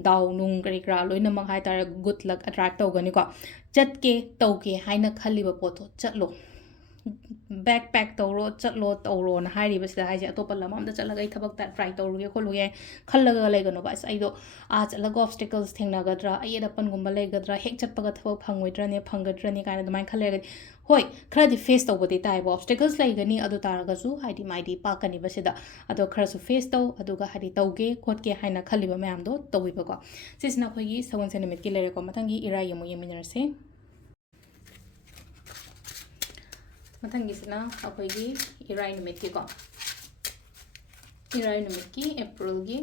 ꯗꯥꯎ ꯅꯨꯡ ꯀꯔꯤ ꯀꯔꯥ ꯂꯣꯏꯅꯃꯛ ꯍꯥꯏꯇꯥꯔꯦ ꯒꯨꯗ ꯂꯛ ꯑꯦꯇ꯭ꯔꯦꯛ ꯇꯧꯒꯅꯤꯀꯣ ꯆꯠꯀꯦ ꯇꯧꯒꯦ ꯍꯥꯏꯅ ꯈꯜꯂꯤꯕ ꯄꯣꯠꯇꯣ ꯆꯠꯂꯣ ꯕꯦꯛ ꯄꯦꯛ ꯇꯧꯔꯣ ꯆꯠꯂꯣ ꯇꯧꯔꯣꯅ ꯍꯥꯏꯔꯤꯕꯁꯤꯗ ꯍꯥꯏꯁꯦ ꯑꯇꯣꯞꯄ ꯂꯝ ꯑꯃꯗ ꯆꯠꯂꯒ ꯑꯩ ꯊꯕꯛꯇ ꯇ꯭ꯔꯥꯏ ꯇꯧꯔꯨꯒꯦ ꯈꯣꯠꯂꯨꯒꯦ ꯈꯜꯂꯒ ꯂꯩꯒꯅꯣꯕ ꯑꯁ ꯑꯩꯗꯣ ꯆꯠꯂꯒ ꯑꯣꯞꯁꯇꯤꯀꯜꯁ ꯊꯦꯡꯅꯒꯗ꯭ꯔꯥ ꯑꯌꯦꯠ ꯑꯄꯟꯒꯨꯝꯕ ꯂꯩꯒꯗ꯭ꯔꯥ ꯍꯦꯛ ꯆꯠꯄꯒ ꯊꯕꯛ ꯐꯪꯉꯣꯏꯗ꯭ꯔꯅꯦ ꯐꯪꯒꯗ꯭ꯔꯅꯦ ꯀꯥꯏꯅ ꯑꯗꯨꯃꯥꯏꯅ ꯈꯜꯂꯒꯗꯤ ꯍꯣꯏ ꯈꯔꯗꯤ ꯐꯦꯁ ꯇꯧꯕꯗꯤ ꯇꯥꯏꯕ ꯑꯣꯞꯁꯇꯤꯀꯜꯁ ꯂꯩꯒꯅꯤ ꯑꯗꯨ ꯇꯥꯔꯒꯁꯨ ꯍꯥꯏꯗꯤ ꯃꯥꯏꯗꯤ ꯄꯥꯛꯀꯅꯤꯕ ꯁꯤꯗ ꯑꯗꯣ ꯈꯔꯁꯨ ꯐꯦꯁ ꯇꯧ ꯑꯗꯨꯒ ꯍꯥꯏꯗꯤ ꯇꯧꯒꯦ ꯈꯣꯠꯀꯦ ꯍꯥꯏꯅ ꯈꯜꯂꯤꯕ ꯃꯌꯥꯝꯗꯣ ꯇꯧꯕꯤꯕꯀꯣ ꯁꯤꯁꯤꯅ ꯑꯩꯈꯣꯏꯒꯤ ꯁꯒꯣꯜꯁꯦꯟ ꯅꯨꯃꯤꯠꯀꯤ ꯂꯩꯔꯦꯀꯣ ꯃꯊꯪꯒꯤ ꯏꯔꯥꯏ ꯑꯃꯨꯛ ꯌꯦꯡꯃꯤꯟꯅꯔꯁꯦ ꯃꯊꯪꯒꯤꯁꯤꯅ ꯑꯩꯈꯣꯏꯒꯤ ꯏꯔꯥꯏ ꯅꯨꯃꯤꯠꯀꯤꯀꯣ ꯏꯔꯥꯏ ꯅꯨꯃꯤꯠꯀꯤ ꯑꯦꯄ꯭ꯔꯤꯜꯒꯤ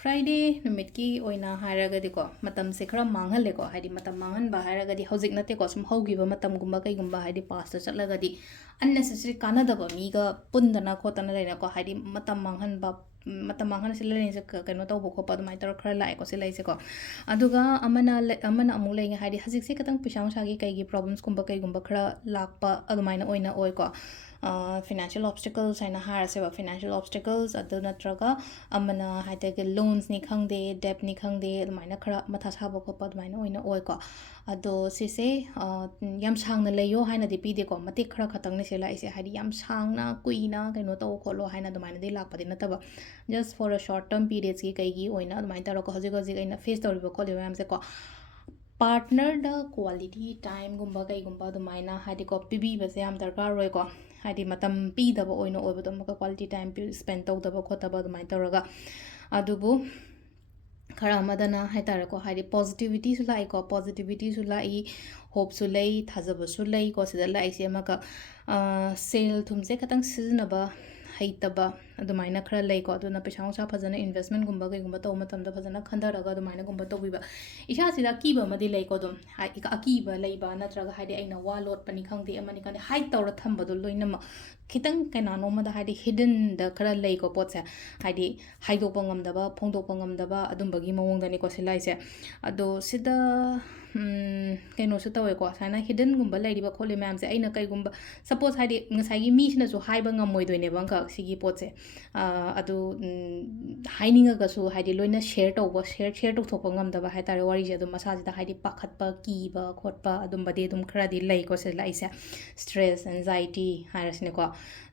ꯐ꯭ꯔꯥꯏꯗꯦ ꯅꯨꯃꯤꯠꯀꯤ ꯑꯣꯏꯅ ꯍꯥꯏꯔꯒꯗꯤꯀꯣ ꯃꯇꯝꯁꯦ ꯈꯔ ꯃꯥꯡꯍꯜꯂꯦꯀꯣ ꯍꯥꯏꯗꯤ ꯃꯇꯝ ꯃꯥꯡꯍꯟꯕ ꯍꯥꯏꯔꯒꯗꯤ ꯍꯧꯖꯤꯛ ꯅꯠꯇꯦꯀꯣ ꯁꯨꯝ ꯍꯧꯈꯤꯕ ꯃꯇꯝꯒꯨꯝꯕ ꯀꯩꯒꯨꯝꯕ ꯍꯥꯏꯗꯤ ꯄꯥꯁꯇ ꯆꯠꯂꯒꯗꯤ ꯑꯟꯅꯦꯁꯦꯁꯔꯤ ꯀꯥꯟꯅꯗꯕ ꯃꯤꯒ ꯄꯨꯟꯗꯅ ꯈꯣꯠꯇꯅ ꯂꯩꯅꯀꯣ ꯍꯥꯏꯗꯤ ꯃꯇꯝ ꯃꯥꯡꯍꯟꯕ ꯃꯇꯝ ꯃꯥꯡꯍꯟꯕꯁꯤ ꯂꯩꯔꯤꯁꯦ ꯀꯩꯅꯣ ꯇꯧꯕ ꯈꯣꯠꯄ ꯑꯗꯨꯃꯥꯏꯅ ꯇꯧꯔ ꯈꯔ ꯂꯥꯛꯑꯦꯀꯣ ꯁꯤ ꯂꯩꯁꯦꯀꯣ ꯑꯗꯨꯒ ꯑꯃꯅ ꯑꯃꯨꯛ ꯂꯩꯉꯦ ꯍꯥꯏꯗꯤ ꯍꯧꯖꯤꯛꯁꯦ ꯈꯤꯇꯪ ꯄꯩꯁꯥ ꯅꯨꯡꯁꯥꯒꯤ ꯀꯩꯒꯤ ꯄ꯭ꯔꯣꯕ꯭ꯂꯦꯝꯁꯀꯨꯝꯕ ꯀꯩꯒꯨꯝꯕ ꯈꯔ ꯂꯥꯛꯄ ꯑꯗꯨꯃꯥꯏꯅ ꯑꯣꯏꯅ ꯑꯣꯏꯀꯣ ꯐꯤꯅꯥꯟꯁꯤꯌꯦꯜ ꯑꯣꯞꯁꯇꯤꯀꯜꯁ ꯍꯥꯏꯅ ꯍꯥꯏꯔꯁꯦꯕ ꯐꯤꯅꯥꯟꯁꯤꯌꯦꯜ ꯑꯣꯞꯁꯇꯤꯀꯜꯁ ꯑꯗꯨ ꯅꯠꯇ꯭ꯔꯒ ꯑꯃꯅ ꯍꯥꯏꯇꯥꯔꯦ ꯂꯣꯟꯁꯅꯤ ꯈꯪꯗꯦ ꯗꯦꯞꯅꯤ ꯈꯪꯗꯦ ꯑꯗꯨꯃꯥꯏꯅ ꯈꯔ ꯃꯊꯥ ꯁꯥꯕ ꯈꯣꯠꯄ ꯑꯗꯨꯃꯥꯏꯅ ꯑꯣꯏꯅ ꯑꯣꯏꯀꯣ ꯑꯗꯣ ꯁꯤꯁꯦ ꯌꯥꯝ ꯁꯥꯡꯅ ꯂꯩꯌꯣ ꯍꯥꯏꯅꯗꯤ ꯄꯤꯗꯦꯀꯣ ꯃꯇꯦꯛ ꯈꯔ ꯈꯛꯇꯪꯅꯤ ꯁꯤ ꯂꯥꯛꯏꯁꯦ ꯍꯥꯏꯗꯤ ꯌꯥꯝ ꯁꯥꯡꯅ ꯀꯨꯏꯅ ꯀꯩꯅꯣ ꯇꯧ ꯈꯣꯠꯂꯣ ꯍꯥꯏꯅ ꯑꯗꯨꯃꯥꯏꯅꯗꯤ ꯂꯥꯛꯄꯗꯤ ꯅꯠꯇꯕ ꯖꯁ ꯐꯣꯔ ꯑ ꯁꯣꯔꯠ ꯇꯔꯝ ꯄꯤꯔꯤꯌꯠꯁꯀꯤ ꯀꯩꯒꯤ ꯑꯣꯏꯅ ꯑꯗꯨꯃꯥꯏꯅ ꯇꯧꯔꯒ ꯍꯧꯖꯤꯛ ꯑꯩꯅ ꯐꯦꯁ ꯇꯧꯔꯤꯕ ꯈꯣꯠꯂꯤꯕ ꯃꯌꯥꯝꯁꯦꯀꯣ ꯄꯥꯔꯠꯅꯔꯗ ꯀ꯭ꯋꯥꯂꯤꯇꯤ ꯇꯥꯏꯝꯒꯨꯝꯕ ꯀꯩꯒꯨꯝꯕ ꯑꯗꯨꯃꯥꯏꯅ ꯍꯥꯏꯗꯤꯀꯣ ꯄꯤꯕꯤꯕꯁꯦ ꯌꯥꯝ ꯗꯔꯀꯥꯔ ꯑꯣꯏꯀꯣ ꯍꯥꯏꯗꯤ ꯃꯇꯝ ꯄꯤꯗꯕ ꯑꯣꯏꯅ ꯑꯣꯏꯕꯗꯣ ꯑꯃꯨꯛꯀ ꯀ꯭ꯋꯥꯂꯤꯇꯤ ꯇꯥꯏꯝ ꯁ꯭ꯄꯦꯟ ꯇꯧꯗꯕ ꯈꯣꯠꯇꯕ ꯑꯗꯨꯃꯥꯏꯅ ꯇꯧꯔꯒ ꯑꯗꯨꯕꯨ ꯈꯔ ꯑꯃꯗꯅ ꯍꯥꯏꯇꯥꯔꯦꯀꯣ ꯍꯥꯏꯗꯤ ꯄꯣꯖꯤꯇꯤꯕꯤꯇꯤꯁꯨ ꯂꯥꯛꯏꯀꯣ ꯄꯣꯖꯤꯇꯤꯕꯤꯇꯤꯁꯨ ꯂꯥꯛꯏ ꯍꯣꯞꯁꯨ ꯂꯩ ꯊꯥꯖꯕꯁꯨ ꯂꯩꯀꯣ ꯁꯤꯗ ꯂꯥꯛꯏꯁꯦ ꯑꯃꯒ ꯁꯦꯜ ꯊꯨꯝꯁꯦ ꯈꯤꯇꯪ ꯁꯤꯖꯤꯟꯅꯕ ꯍꯩꯇꯕ ꯑꯗꯨꯃꯥꯏꯅ ꯈꯔ ꯂꯩꯀꯣ ꯑꯗꯨꯅ ꯄꯩꯁꯥ ꯅꯨꯡꯁꯥ ꯐꯖꯅ ꯏꯟꯚꯦꯁꯠꯃꯦꯟꯒꯨꯝꯕ ꯀꯩꯒꯨꯝꯕ ꯇꯧꯕ ꯃꯇꯝꯗ ꯐꯖꯅ ꯈꯟꯊꯔꯒ ꯑꯗꯨꯃꯥꯏꯅꯒꯨꯝꯕ ꯇꯧꯕꯤꯕ ꯏꯁꯥꯁꯤꯗ ꯑꯀꯤꯕ ꯑꯃꯗꯤ ꯂꯩꯀꯣ ꯑꯗꯨꯝ ꯑꯀꯤꯕ ꯂꯩꯕ ꯅꯠꯇ꯭ꯔꯒ ꯍꯥꯏꯗꯤ ꯑꯩꯅ ꯋꯥ ꯂꯣꯠꯄꯅꯤ ꯈꯪꯗꯦ ꯑꯃꯅꯤ ꯈꯪꯗꯦ ꯍꯥꯏꯠ ꯇꯧꯔ ꯊꯝꯕꯗꯣ ꯂꯣꯏꯅꯃꯛ ꯈꯤꯇꯪ ꯀꯩꯅꯥꯅꯣꯃꯗ ꯍꯥꯏꯗꯤ ꯍꯤꯗꯟꯗ ꯈꯔ ꯂꯩꯀꯣ ꯄꯣꯠꯁꯦ ꯍꯥꯏꯗꯤ ꯍꯥꯏꯗꯣꯛꯄ ꯉꯝꯗꯕ ꯐꯣꯡꯗꯣꯛꯄ ꯉꯝꯗꯕ ꯑꯗꯨꯝꯕꯒꯤ ꯃꯑꯣꯡꯗꯅꯤꯀꯣ ꯁꯤ ꯂꯥꯛꯏꯁꯦ ꯑꯗꯣ ꯁꯤꯗ ꯀꯩꯅꯣꯁꯨ ꯇꯧꯋꯦꯀꯣ ꯁꯨꯃꯥꯏꯅ ꯍꯤꯗꯟꯒꯨꯝꯕ ꯂꯩꯔꯤꯕ ꯈꯣꯠꯂꯤ ꯃꯌꯥꯝꯁꯦ ꯑꯩꯅ ꯀꯩꯒꯨꯝꯕ ꯁꯄꯣꯁ ꯍꯥꯏꯗꯤ ꯉꯁꯥꯏꯒꯤ ꯃꯤꯁꯤꯅꯁꯨ ꯍꯥꯏꯕ ꯉꯝꯃꯣꯏꯗꯣꯏꯅꯦꯕ ꯑꯃꯈꯛ ꯁꯤꯒꯤ ꯄꯣꯠꯁꯦ ꯑꯗꯨ ꯍꯥꯏꯅꯤꯡꯉꯒꯁꯨ ꯍꯥꯏꯗꯤ ꯂꯣꯏꯅ ꯁꯦꯌꯔ ꯇꯧꯊꯣꯛꯄ ꯉꯝꯗꯕ ꯍꯥꯏꯇꯥꯔꯦ ꯋꯥꯔꯤꯁꯦ ꯑꯗꯨꯝ ꯃꯁꯥꯁꯤꯗ ꯍꯥꯏꯗꯤ ꯄꯥꯈꯠꯄ ꯀꯤꯕ ꯈꯣꯠꯄ ꯑꯗꯨꯝꯕꯗꯤ ꯑꯗꯨꯝ ꯈꯔꯗꯤ ꯂꯩꯀꯣ ꯁꯤꯗ ꯂꯥꯛꯏꯁꯦ ꯁ꯭ꯇ꯭ꯔꯦꯁ ꯑꯦꯟꯖꯥꯏꯇꯤ ꯍꯥꯏꯔꯁꯤꯅꯦꯀꯣ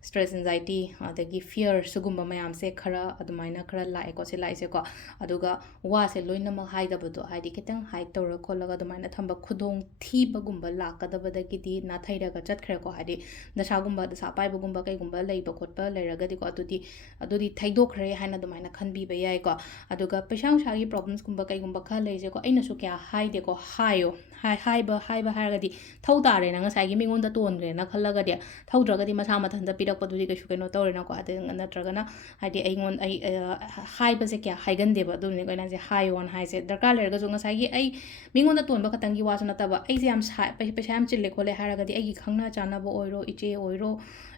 ꯁ꯭ꯇ꯭ꯔꯦꯁ ꯑꯦꯟꯖꯥꯏꯇꯤ ꯑꯗꯒꯤ ꯐꯤꯌꯔ ꯁꯤꯒꯨꯝꯕ ꯃꯌꯥꯝꯁꯦ ꯈꯔ ꯑꯗꯨꯃꯥꯏꯅ ꯈꯔ ꯂꯥꯛꯑꯦꯀꯣ ꯁꯤ ꯂꯥꯛꯏꯁꯦꯀꯣ ꯑꯗꯨꯒ ꯋꯥꯁꯦ ꯂꯣꯏꯅꯃꯛ ꯍꯥꯏꯗꯕꯗꯣ ꯍꯥꯏꯗꯤ ꯈꯤꯇꯪ ꯍꯥꯏꯠ ꯇꯧꯔ ꯈꯣꯠꯂꯒ ꯑꯗꯨꯃꯥꯏꯅ ꯊꯝꯕ ꯈꯨꯗꯣꯡꯊꯤꯕꯒꯨꯝꯕ ꯂꯥꯛꯀꯗꯕꯗꯒꯤꯗꯤ ꯅꯥꯊꯩꯔꯒ ꯆꯠꯈ꯭ꯔꯦꯀꯣ ꯍꯥꯏꯗꯤ ꯗꯁꯥ ꯄꯥꯏꯕꯒꯨꯝꯕ ꯀꯩꯒꯨꯝꯕ ꯂꯩꯕ ꯈꯣꯠꯄ ꯂꯩꯔꯒꯗꯤꯀꯣ ꯑꯗꯨꯗꯤ ꯊꯩꯗꯣꯛꯈ꯭ꯔꯦ ꯍꯥꯏꯅ ꯑꯗꯨꯃꯥꯏꯅ ꯈꯟꯕꯤꯕ ꯌꯥꯏꯀꯣ ꯑꯗꯨꯒ ꯄꯩꯁꯥ ꯅꯨꯡꯁꯥꯒꯤ ꯄ꯭ꯔꯣꯕ꯭ꯂꯦꯝꯁꯀꯨꯝꯕ ꯀꯩꯒꯨꯝꯕ ꯈꯔ ꯂꯩꯔꯤꯁꯦꯀꯣ ꯑꯩꯅꯁꯨ ꯀꯌꯥ ꯍꯥꯏꯗꯦꯀꯣ ꯍꯥꯏꯌꯣ ꯍꯥꯏꯕ ꯍꯥꯏꯔꯒꯗꯤ ꯊꯧ ꯇꯥꯔꯦꯅ ꯉꯁꯥꯏꯒꯤ ꯃꯤꯉꯣꯟꯗ ꯇꯣꯟꯈ꯭ꯔꯦꯅ ꯈꯜꯂꯒꯗꯤ ꯊꯧꯗ꯭ꯔꯒꯗꯤ ꯃꯁꯥ ꯃꯊꯟꯇ ꯄꯤꯔꯛꯄꯗꯨꯗꯤ ꯀꯩꯁꯨ ꯀꯩꯅꯣ ꯇꯧꯔꯦꯅꯀꯣ ꯅꯠꯇ꯭ꯔꯒꯅ ꯍꯥꯏꯗꯤ ꯍꯥꯏꯕꯁꯦ ꯀꯌꯥ ꯍꯥꯏꯒꯟꯗꯦꯕ ꯑꯗꯨꯅꯤ ꯑꯩꯈꯣꯏꯅ ꯍꯥꯏꯁꯦ ꯍꯥꯏꯌꯣꯅ ꯍꯥꯏꯁꯦ ꯗꯔꯀꯥꯔ ꯂꯩꯔꯒꯁꯨ ꯉꯁꯥꯏꯒꯤ ꯑꯩ ꯃꯤꯉꯣꯟꯗ ꯇꯣꯟꯕ ꯈꯛꯇꯪꯒꯤ ꯋꯥꯁꯨ ꯅꯠꯇꯕ ꯑꯩꯁꯦ ꯌꯥꯝ ꯄꯩꯁꯥ ꯌꯥꯝ ꯆꯤꯜꯂꯦ ꯈꯣꯠꯂꯦ ꯍꯥꯏꯔꯒꯗꯤ ꯑꯩꯒꯤ ꯈꯪꯅ ꯆꯥꯟꯅꯕ ꯑꯣꯏꯔꯣ ꯏꯆꯦ ꯑꯣꯏꯔꯣ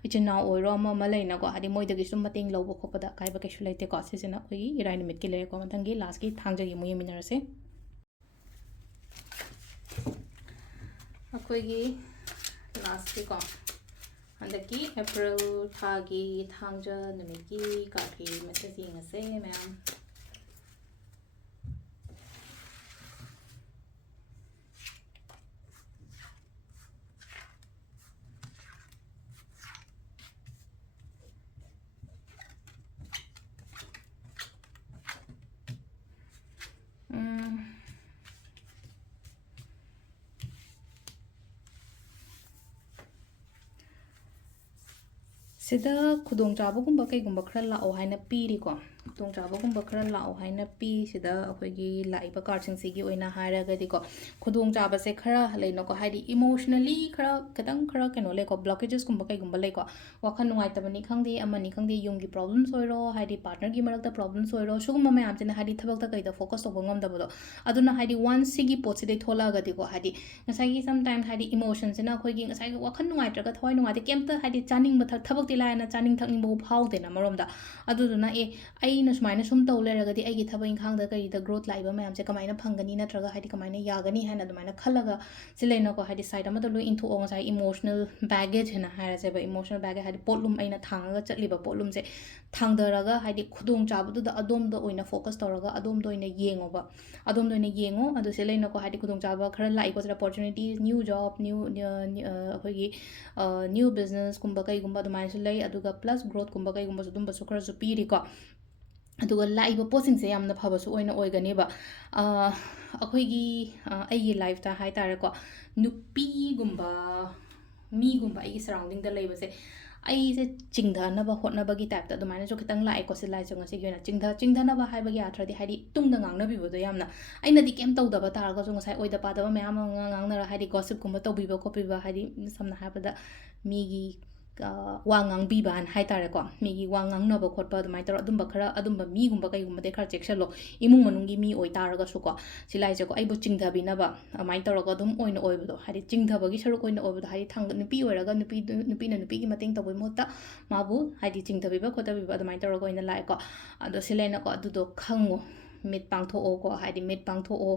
ꯏꯆꯤꯟ ꯏꯅꯥꯎ ꯑꯣꯏꯔꯣ ꯑꯃ ꯂꯩꯅꯀꯣ ꯍꯥꯏꯗꯤ ꯃꯣꯏꯗꯒꯤꯁꯨ ꯃꯇꯦꯡ ꯂꯧꯕ ꯈꯣꯠꯄꯗ ꯑꯀꯥꯏꯕ ꯀꯩꯁꯨ ꯂꯩꯇꯦꯀꯣ ꯁꯤꯁꯤꯅ ꯑꯩꯈꯣꯏꯒꯤ ꯏꯔꯥꯏ ꯅꯨꯃꯤꯠꯀꯤ ꯂꯩꯔꯦꯀꯣ ꯃꯊꯪꯒꯤ ꯂꯥꯁꯀꯤ ꯊꯥꯡꯖꯒꯤ ꯑꯃꯨꯛ ꯌꯦꯡꯃꯤꯟꯅꯔꯁꯦ ꯑꯩꯈꯣꯏꯒꯤ ꯂꯥꯁꯀꯤꯀꯣ ꯍꯟꯗꯛꯀꯤ ꯑꯦꯄ꯭ꯔꯤꯜ ꯊꯥꯒꯤ ꯊꯥꯡꯖ ꯅꯨꯃꯤꯠꯀꯤ ꯀꯥꯔꯠꯀꯤ ꯃꯦꯁꯦꯖ ꯌꯦꯡꯉꯁꯦ ꯃꯌꯥꯝ ꯁꯤꯗ ꯈꯨꯗꯣꯡꯆꯥꯕꯒꯨꯝꯕ ꯀꯩꯒꯨꯝꯕ ꯈꯔ ꯂꯥꯛꯑꯣ ꯍꯥꯏꯅ ꯄꯤꯔꯤꯀꯣ ꯈꯨꯗꯣꯡꯆꯥꯕꯒꯨꯝꯕ ꯈꯔ ꯂꯥꯛꯑꯣ ꯍꯥꯏꯅ ꯄꯤ ꯁꯤꯗ ꯑꯩꯈꯣꯏꯒꯤ ꯂꯥꯛꯏꯕ ꯀꯥꯔꯠꯁꯤꯡꯁꯤꯒꯤ ꯑꯣꯏꯅ ꯍꯥꯏꯔꯒꯗꯤꯀꯣ ꯈꯨꯗꯣꯡꯆꯥꯕꯁꯦ ꯈꯔ ꯂꯩꯅꯀꯣ ꯍꯥꯏꯗꯤ ꯏꯃꯣꯁꯅꯦꯂꯤ ꯈꯔ ꯀꯩꯅꯣ ꯂꯩꯀꯣ ꯕ꯭ꯂꯣꯀꯦꯖꯦꯁꯀꯨꯝꯕ ꯀꯩꯒꯨꯝꯕ ꯂꯩꯀꯣ ꯋꯥꯈꯜ ꯅꯨꯡꯉꯥꯏꯇꯕꯅꯤ ꯈꯪꯗꯦ ꯑꯃꯅꯤ ꯈꯪꯗꯦ ꯌꯨꯝꯒꯤ ꯄ꯭ꯔꯣꯕ꯭ꯂꯦꯝꯁ ꯑꯣꯏꯔꯣ ꯍꯥꯏꯗꯤ ꯄꯥꯔꯠꯅꯔꯒꯤ ꯃꯔꯛꯇ ꯄ꯭ꯔꯣꯕ꯭ꯂꯦꯝꯁ ꯑꯣꯏꯔꯣ ꯁꯤꯒꯨꯝꯕ ꯃꯌꯥꯝꯁꯤꯅ ꯍꯥꯏꯗꯤ ꯊꯕꯛꯇ ꯀꯩꯗ ꯐꯣꯀꯁ ꯇꯧꯕ ꯉꯝꯗꯕꯗꯣ ꯑꯗꯨꯅ ꯍꯥꯏꯗꯤ ꯋꯥꯟꯁ ꯁꯤꯒꯤ ꯄꯣꯠꯁꯤꯗꯩ ꯊꯣꯛꯂꯛꯑꯒꯗꯤꯀꯣ ꯍꯥꯏꯗꯤ ꯉꯁꯥꯏꯒꯤ ꯁꯝꯇꯥꯏꯝꯁ ꯍꯥꯏꯗꯤ ꯏꯃꯣꯁꯟꯁꯤꯅ ꯑꯩꯈꯣꯏꯒꯤ ꯉꯁꯥꯏꯒꯤ ꯋꯥꯈꯜ ꯅꯨꯡꯉꯥꯏꯇ꯭ꯔꯒ ꯊꯋꯥꯏ ꯅꯨꯡꯉꯥꯏꯇꯦ ꯀꯩꯝꯇ ꯍꯥꯏꯗꯤ ꯆꯥꯅꯤꯡꯕ ꯊꯕꯛꯇꯤ ꯂꯥꯏꯔꯅ ꯆꯥꯅꯤꯡ ꯊꯛꯅꯤꯡꯕꯕꯨ ꯐꯥꯎꯗꯦꯅ ꯑꯃꯔꯣꯝꯗ ꯑꯗꯨꯗꯨꯅ ꯑꯩꯅ ꯁꯨꯃꯥꯏꯅ ꯁꯨꯝ ꯇꯧ ꯂꯩꯔꯒꯗꯤ ꯑꯩꯒꯤ ꯊꯕꯛ ꯏꯪꯈꯥꯡꯗ ꯀꯔꯤꯗ ꯒ꯭ꯔꯣꯠ ꯂꯥꯛꯏꯕ ꯃꯌꯥꯝꯁꯦ ꯀꯃꯥꯏꯅ ꯐꯪꯒꯅꯤ ꯅꯠꯇ꯭ꯔꯒ ꯍꯥꯏꯗꯤ ꯀꯃꯥꯏꯅ ꯌꯥꯒꯅꯤ ꯍꯥꯏꯅ ꯑꯗꯨꯃꯥꯏꯅ ꯈꯜꯂꯒ ꯁꯤ ꯂꯩꯅꯀꯣ ꯍꯥꯏꯗꯤ ꯁꯥꯏꯠ ꯑꯃꯗ ꯂꯣꯏ ꯏꯟꯊꯣꯛꯑꯣ ꯉꯁꯥꯏ ꯏꯃꯣꯁꯅꯦꯜ ꯕꯦꯒꯦꯖ ꯍꯥꯏꯅ ꯍꯥꯏꯔꯁꯦꯕ ꯏꯃꯣꯁꯅꯦꯜ ꯕꯦꯒꯦꯖ ꯍꯥꯏꯗꯤ ꯄꯣꯠꯂꯨꯝ ꯑꯩꯅ ꯊꯥꯡꯉꯒ ꯆꯠꯂꯤꯕ ꯄꯣꯠꯂꯨꯝꯁꯦ ꯊꯥꯡꯗꯔꯒ ꯍꯥꯏꯗꯤ ꯈꯨꯗꯣꯡꯆꯥꯕꯗꯨꯗ ꯑꯗꯣꯝꯗ ꯑꯣꯏꯅ ꯐꯣꯀꯁ ꯇꯧꯔꯒ ꯑꯗꯣꯝꯗ ꯑꯣꯏꯅ ꯌꯦꯡꯉꯣꯕ ꯑꯗꯣꯝꯗ ꯑꯣꯏꯅ ꯌꯦꯡꯉꯣ ꯑꯗꯨ ꯁꯤ ꯂꯩꯅꯀꯣ ꯍꯥꯏꯗꯤ ꯈꯨꯗꯣꯡꯆꯥꯕ ꯈꯔ ꯂꯥꯛꯏꯀꯣ ꯁꯤꯗ ꯑꯣꯄꯣꯔꯆꯨꯅꯤꯇꯤꯁ ꯅ꯭ꯌꯨ ꯖꯣꯕ ꯑꯩꯈꯣꯏꯒꯤ ꯅ꯭ꯌꯨ ꯕꯤꯖꯅꯦꯁꯀꯨꯝꯕ ꯀꯩꯒꯨꯝꯕ ꯑꯗꯨꯃꯥꯏꯅꯁꯨ ꯂꯩ ꯑꯗꯨꯒ ꯄ꯭ꯂꯁ ꯒ꯭ꯔꯣꯠꯀꯨꯝꯕ ꯀꯩꯒꯨꯝꯕꯁꯨ ꯑꯗꯨꯝꯕꯁꯨ ꯈꯔꯁꯨ ꯄꯤꯔꯤꯀꯣ ꯑꯗꯨꯒ ꯂꯥꯛꯏꯕ ꯄꯣꯠꯁꯤꯡꯁꯦ ꯌꯥꯝꯅ ꯐꯕꯁꯨ ꯑꯣꯏꯒꯅꯦꯕ ꯑꯩꯈꯣꯏꯒꯤ ꯑꯩꯒꯤ ꯂꯥꯏꯐꯇ ꯍꯥꯏ ꯇꯥꯔꯦꯀꯣ ꯅꯨꯄꯤꯒꯨꯝꯕ ꯃꯤꯒꯨꯝꯕ ꯑꯩꯒꯤ ꯁꯔꯥꯎꯟꯗꯤꯡꯗ ꯂꯩꯕꯁꯦ ꯑꯩꯁꯦ ꯆꯤꯡꯊꯅꯕ ꯍꯣꯠꯅꯕꯒꯤ ꯇꯥꯏꯞꯇ ꯑꯗꯨꯃꯥꯏꯅꯁꯨ ꯈꯤꯇꯪ ꯂꯥꯛꯑꯦꯀꯣ ꯁꯤ ꯂꯥꯏꯁꯨ ꯉꯁꯤꯒꯤ ꯑꯣꯏꯅ ꯆꯤꯡꯊꯅꯕ ꯍꯥꯏꯕꯒꯤ ꯑꯥꯊ꯭ꯔꯗꯤ ꯍꯥꯏꯗꯤ ꯇꯨꯡꯗ ꯉꯥꯡꯅꯕꯤꯕꯗꯣ ꯌꯥꯝꯅ ꯑꯩꯅꯗꯤ ꯀꯩꯝ ꯇꯧꯗꯕ ꯇꯥꯔꯒꯁꯨ ꯉꯁꯥꯏ ꯑꯣꯏꯗ ꯄꯥꯗꯕ ꯃꯌꯥꯝ ꯑꯃ ꯉꯥꯡꯅꯔ ꯍꯥꯏꯗꯤ ꯒꯣꯁꯤꯞꯀꯨꯝꯕ ꯇꯧꯕꯤꯕ ꯈꯣꯠꯄꯤꯕ ꯍꯥꯏꯗꯤ ꯁꯝꯅ ꯍꯥꯏꯔꯕꯗ ꯃꯤꯒꯤ ꯋꯥ ꯉꯥꯡꯕꯤꯕ ꯍꯥꯏ ꯇꯥꯔꯦꯀꯣ ꯃꯤꯒꯤ ꯋꯥ ꯉꯥꯡꯅꯕ ꯈꯣꯠꯄ ꯑꯗꯨꯃꯥꯏꯅ ꯇꯧꯔ ꯑꯗꯨꯝꯕ ꯃꯤꯒꯨꯝꯕ ꯀꯩꯒꯨꯝꯕꯗꯩ ꯈꯔ ꯆꯦꯛꯁꯜꯂꯣ ꯏꯃꯨꯡ ꯃꯅꯨꯡꯒꯤ ꯃꯤ ꯑꯣꯏꯇꯥꯔꯒꯁꯨꯀꯣ ꯁꯤ ꯂꯥꯏꯁꯦꯀꯣ ꯑꯩꯕꯨ ꯆꯤꯡꯊꯕꯤꯅꯕ ꯑꯗꯨꯃꯥꯏꯅ ꯇꯧꯔꯒ ꯑꯗꯨꯝ ꯑꯣꯏꯅ ꯑꯣꯏꯕꯗꯣ ꯍꯥꯏꯗꯤ ꯆꯤꯡꯊꯕꯒꯤ ꯁꯔꯨꯛ ꯑꯣꯏꯅ ꯑꯣꯏꯕꯗꯣ ꯍꯥꯏꯗꯤ ꯅꯨꯄꯤ ꯑꯣꯏꯔꯒ ꯅꯨꯄꯤꯅ ꯅꯨꯄꯤꯒꯤ ꯃꯇꯦꯡ ꯇꯧꯕꯒꯤ ꯃꯍꯨꯠꯇ ꯃꯥꯕꯨ ꯍꯥꯏꯗꯤ ꯆꯤꯡꯊꯕꯤꯕ ꯈꯣꯠꯊꯕꯤꯕ ꯑꯗꯨꯃꯥꯏꯅ ꯇꯧꯔꯒ ꯑꯣꯏꯅ ꯂꯥꯛꯑꯦꯀꯣ ꯑꯗꯣ ꯁꯤ ꯂꯩꯅꯀꯣ ꯑꯗꯨꯗꯣ ꯈꯪꯉꯣ ꯃꯤꯠ ꯄꯥꯡꯊꯣꯛꯑꯣꯀꯣ ꯍꯥꯏꯗꯤ ꯃꯤꯠ ꯄꯥꯡꯊꯣꯛꯑꯣ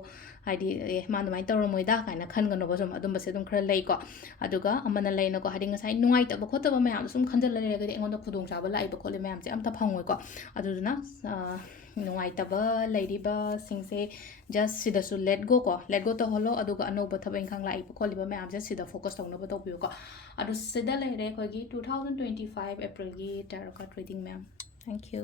ꯍꯥꯏꯗꯤ ꯃꯥ ꯑꯗꯨꯃꯥꯏꯅ ꯇꯧꯔꯝꯃꯣꯏꯗ ꯀꯥꯏꯅ ꯈꯟꯒꯅꯣꯕ ꯁꯨꯝ ꯑꯗꯨꯝꯕꯁꯦ ꯑꯗꯨꯝ ꯈꯔ ꯂꯩꯀꯣ ꯑꯗꯨꯒ ꯑꯃꯅ ꯂꯩꯅꯀꯣ ꯍꯥꯏꯗꯤ ꯉꯁꯥꯏ ꯅꯨꯡꯉꯥꯏꯇꯕ ꯈꯣꯠꯇꯕ ꯃꯌꯥꯝꯗꯣ ꯁꯨꯝ ꯈꯟꯖꯤꯜꯂ ꯂꯩꯔꯒꯗꯤ ꯑꯩꯉꯣꯟꯗ ꯈꯨꯗꯣꯡꯆꯥꯕ ꯂꯥꯛꯏꯕ ꯈꯣꯠꯂꯤ ꯃꯌꯥꯝꯁꯦ ꯑꯝꯇ ꯐꯪꯉꯣꯏꯀꯣ ꯑꯗꯨꯗꯨꯅ ꯅꯨꯡꯉꯥꯏꯇꯕ ꯂꯩꯔꯤꯕꯁꯤꯡꯁꯦ ꯖꯁ ꯁꯤꯗꯁꯨ ꯂꯦꯠ ꯒꯣ ꯇꯧꯍꯜꯂꯣ ꯑꯗꯨꯒ ꯑꯅꯧꯕ ꯊꯕꯛ ꯏꯪꯈꯥꯡ ꯂꯥꯛꯏꯕ ꯈꯣꯠꯂꯤꯕ ꯃꯌꯥꯝꯁꯦ ꯁꯤꯗ ꯐꯣꯀꯁ ꯇꯧꯅꯕ ꯇꯧꯕꯤꯌꯨꯀꯣ ꯑꯗꯨ ꯁꯤꯗ ꯂꯩꯔꯦ ꯑꯩꯈꯣꯏꯒꯤ 2025 ꯑꯦꯄ꯭ꯔꯤꯜꯒꯤ ꯇꯦꯔꯣ ꯀꯥꯔꯠ ꯔꯤꯗꯤꯡ ꯃꯌꯥꯝ ꯊꯦꯡꯛ ꯌꯨ